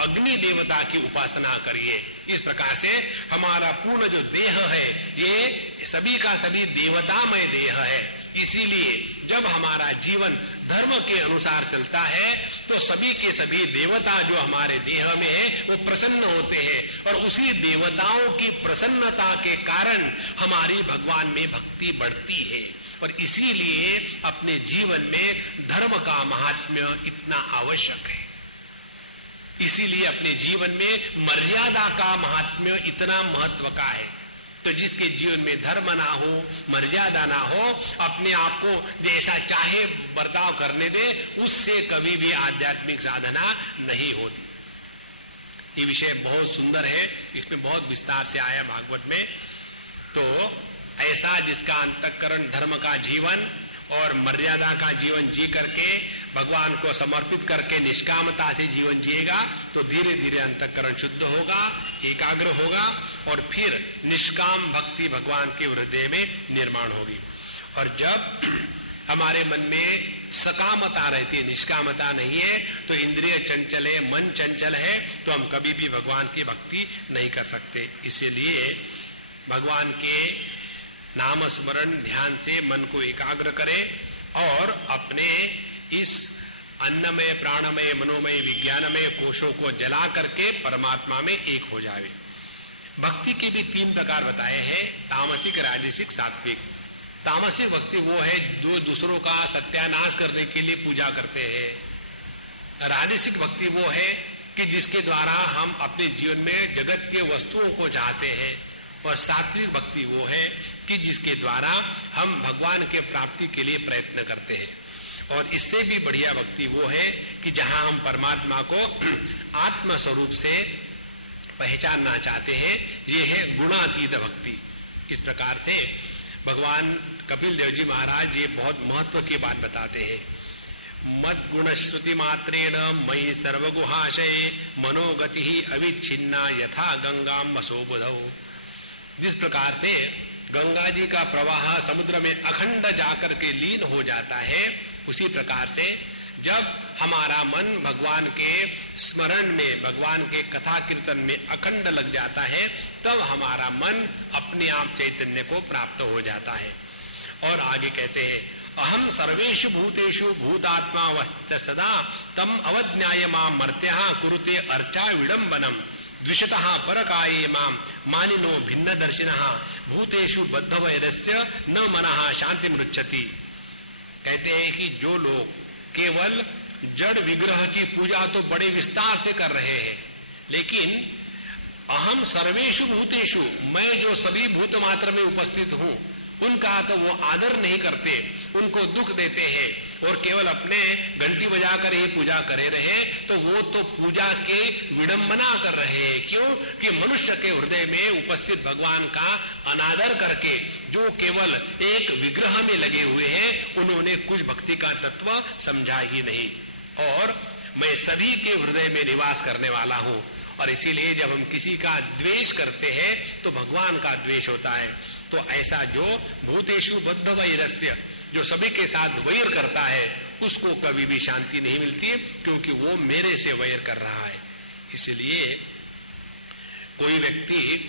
अग्नि देवता की उपासना करिए। इस प्रकार से हमारा पूर्ण जो देह है ये सभी का सभी देवतामय देह है। इसीलिए जब हमारा जीवन धर्म के अनुसार चलता है तो सभी के सभी देवता जो हमारे देह में है वो प्रसन्न होते हैं और उसी देवताओं की प्रसन्नता के कारण हमारी भगवान में भक्ति बढ़ती है। और इसीलिए अपने जीवन में धर्म का महात्म्य इतना आवश्यक है। इसीलिए अपने जीवन में मर्यादा का महात्म्य इतना महत्व का है। तो जिसके जीवन में धर्म ना हो, मर्यादा ना हो, अपने आप को जैसा चाहे बर्ताव करने दे, उससे कभी भी आध्यात्मिक साधना नहीं होती। ये विषय बहुत सुंदर है, इसमें बहुत विस्तार से आया भागवत में। तो ऐसा जिसका अंतःकरण धर्म का जीवन और मर्यादा का जीवन जी करके भगवान को समर्पित करके निष्कामता से जीवन जिएगा तो धीरे धीरे अंतःकरण शुद्ध होगा, एकाग्र होगा और फिर निष्काम भक्ति भगवान के हृदय में निर्माण होगी। और जब हमारे मन में सकामता रहती है, निष्कामता नहीं है, तो इंद्रिय चंचल है, मन चंचल है, तो हम कभी भी भगवान की भक्ति नहीं कर सकते। इसीलिए भगवान के नाम स्मरण ध्यान से मन को एकाग्र करें और अपने इस अन्नमय प्राणमय मनोमय विज्ञानमय कोशों को जला करके परमात्मा में एक हो जाए। भक्ति के भी 3 प्रकार बताए हैं, तामसिक, राजसिक, सात्विक। तामसिक भक्ति वो है जो दूसरों का सत्यानाश करने के लिए पूजा करते हैं। राजसिक भक्ति वो है कि जिसके द्वारा हम अपने जीवन में जगत के वस्तुओं को चाहते हैं। और सात्विक भक्ति वो है कि जिसके द्वारा हम भगवान के प्राप्ति के लिए प्रयत्न करते हैं। और इससे भी बढ़िया भक्ति वो है कि जहां हम परमात्मा को आत्म स्वरूप से पहचानना चाहते हैं, ये है गुणातीत भक्ति। इस प्रकार से भगवान कपिल देव जी महाराज ये बहुत महत्व की बात बताते हैं। मद गुण श्रुति मात्रेण मयि सर्वगुहाशय मनोगति ही अविच्छिन्ना यथा गंगा मसो बुधौ। जिस प्रकार से गंगा जी का प्रवाह समुद्र में अखंड जाकर के लीन हो जाता है, उसी प्रकार से जब हमारा मन भगवान के स्मरण में, भगवान के कथा कीर्तन में अखंड लग जाता है, तब हमारा मन अपने आप चैतन्य को प्राप्त हो जाता है। और आगे कहते हैं, अहम सर्वेषु भूतेषु भूतात्मा वस्थित सदा तम अवज्ञाय मां मर्त्यः कुरुते अर्चा विडंबनम द्विषतः परकाये मां मानिनो भिन्न दर्शिनः भूतेषु बद्धवैरस्य न मनः शांति मृच्छति। कहते हैं कि जो लोग केवल जड़ विग्रह की पूजा तो बड़े विस्तार से कर रहे हैं, लेकिन अहम सर्वेषु भूतेषु, मैं जो सभी भूत मात्र में उपस्थित हूं, उनका तो वो आदर नहीं करते, उनको दुख देते हैं और केवल अपने घंटी बजाकर ही पूजा करे रहे, तो वो तो पूजा के विडंबना कर रहे हैं। क्यों? कि मनुष्य के हृदय में उपस्थित भगवान का अनादर करके जो केवल एक विग्रह में लगे हुए हैं, उन्होंने कुछ भक्ति का तत्व समझा ही नहीं। और मैं सभी के हृदय में निवास करने वाला हूं, और इसीलिए जब हम किसी का द्वेष करते हैं तो भगवान का द्वेष होता है। तो ऐसा जो भूतेषु बद्ध वैरस्य, जो सभी के साथ वैर करता है, उसको कभी भी शांति नहीं मिलती, क्योंकि वो मेरे से वैर कर रहा है। इसलिए कोई व्यक्ति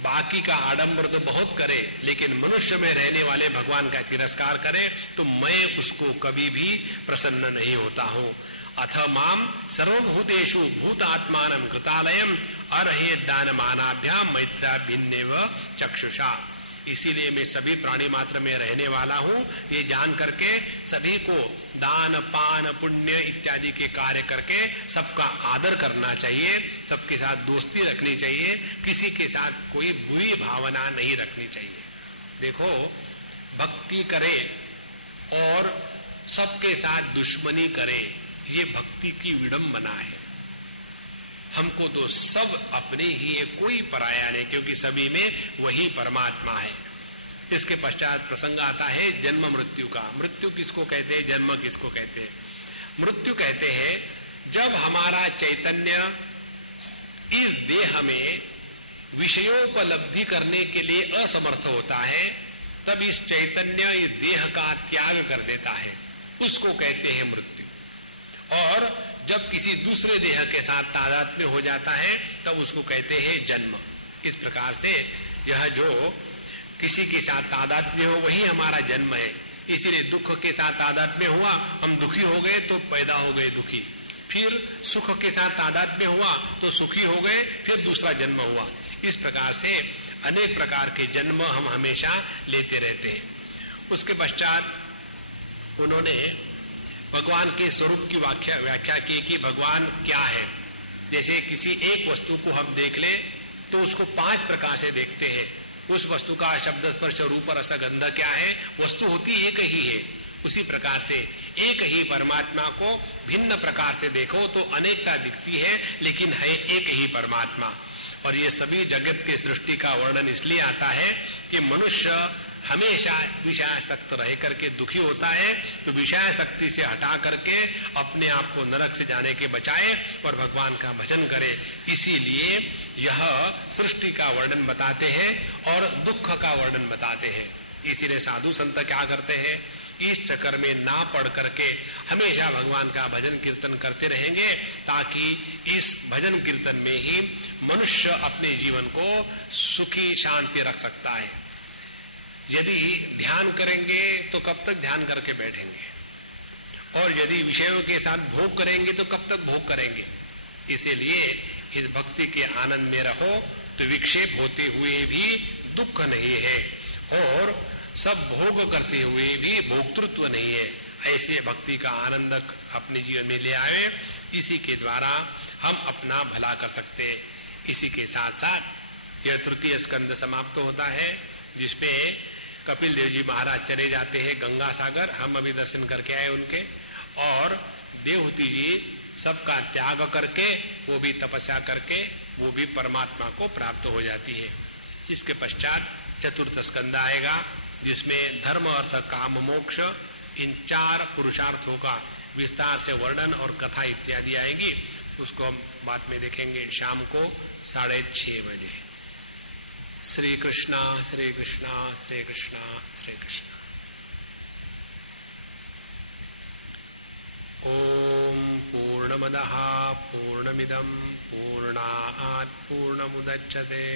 बाकी का आडंबर तो बहुत करे, लेकिन मनुष्य में रहने वाले भगवान का तिरस्कार करे, तो मैं उसको कभी भी प्रसन्न नहीं होता हूं। अथ माम सर्वभूतेषु भूतात्मानं कृतालयम अर्हे दानमानाभ्याम मैत्राभिन्नेव चक्षुषा। इसीलिए मैं सभी प्राणी मात्र में रहने वाला हूं, ये जान करके सभी को दान पान पुण्य इत्यादि के कार्य करके सबका आदर करना चाहिए, सबके साथ दोस्ती रखनी चाहिए, किसी के साथ कोई बुरी भावना नहीं रखनी चाहिए। देखो, भक्ति करे और सबके साथ दुश्मनी करे, ये भक्ति की विडंबना है। हमको तो सब अपने ही है, कोई पराया नहीं, क्योंकि सभी में वही परमात्मा है। इसके पश्चात प्रसंग आता है जन्म मृत्यु का। मृत्यु किसको कहते हैं, जन्म किसको कहते हैं? मृत्यु कहते हैं जब हमारा चैतन्य इस देह में विषयोपलब्धि करने के लिए असमर्थ होता है, तब इस चैतन्य इस देह का त्याग कर देता है, उसको कहते हैं मृत्यु। और जब किसी दूसरे देह के साथ तादात्म्य हो जाता है तब उसको कहते हैं जन्म। इस प्रकार से यह जो किसी के साथ तादात्म्य हो वही हमारा जन्म है। इसीलिए दुख के साथ तादात्म्य हुआ, हम दुखी हो गए तो पैदा हो गए दुखी, फिर सुख के साथ तादात्म्य हुआ तो सुखी हो गए, फिर दूसरा जन्म हुआ। इस प्रकार से अनेक प्रकार के जन्म हम हमेशा लेते रहते हैं। उसके पश्चात उन्होंने भगवान के स्वरूप की व्याख्या की कि भगवान क्या है। जैसे किसी एक वस्तु को हम देख ले तो उसको 5 प्रकार से देखते हैं। उस वस्तु का शब्द स्पर्श रूप रस गंध क्या है, वस्तु होती एक ही है। उसी प्रकार से एक ही परमात्मा को भिन्न प्रकार से देखो तो अनेकता दिखती है, लेकिन है एक ही परमात्मा। और ये सभी जगत के सृष्टि का वर्णन इसलिए आता है कि मनुष्य हमेशा विषयासक्त रह करके दुखी होता है, तो विषयासक्ति से हटा करके अपने आप को नरक से जाने के बचाए और भगवान का भजन करे। इसीलिए यह सृष्टि का वर्णन बताते हैं और दुख का वर्णन बताते हैं। इसीलिए साधु संत क्या करते हैं, इस चक्कर में ना पढ़ करके हमेशा भगवान का भजन कीर्तन करते रहेंगे, ताकि इस भजन कीर्तन में ही मनुष्य अपने जीवन को सुखी शांति रख सकता है। यदि ध्यान करेंगे तो कब तक ध्यान करके बैठेंगे, और यदि विषयों के साथ भोग करेंगे तो कब तक भोग करेंगे। इसीलिए इस भक्ति के आनंद में रहो तो विक्षेप होते हुए भी दुख नहीं है, और सब भोग करते हुए भी भोक्तृत्व नहीं है। ऐसे भक्ति का आनंद अपने जीवन में ले आए, इसी के द्वारा हम अपना भला कर सकते हैं। इसी के साथ साथ यह तृतीय स्कंद समाप्त होता है, जिसमें कपिल देव जी महाराज चले जाते हैं गंगा सागर। हम अभी दर्शन करके आए उनके, और देवहूति जी सबका त्याग करके, वो भी तपस्या करके, वो भी परमात्मा को प्राप्त हो जाती है। इसके पश्चात चतुर्थ स्कंद आएगा, जिसमें धर्म अर्थ काम मोक्ष इन 4 पुरुषार्थों का विस्तार से वर्णन और कथा इत्यादि आएंगी। उसको हम बाद में देखेंगे शाम को 6:30 बजे। श्री कृष्णा श्री कृष्णा श्री कृष्णा श्री कृष्णा। ओम पूर्णमदः पूर्णमिदं पूर्णात् पूर्णमुदच्यते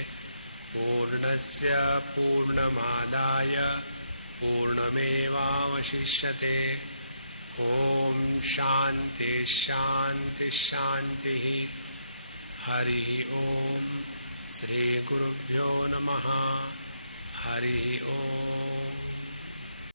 पूर्णस्य पूर्णमादाय पूर्णमेवावशिष्यते। ओम शांति शांति शांति। हरि ओम। श्री गुरुभ्यो नमः। हरि ओम।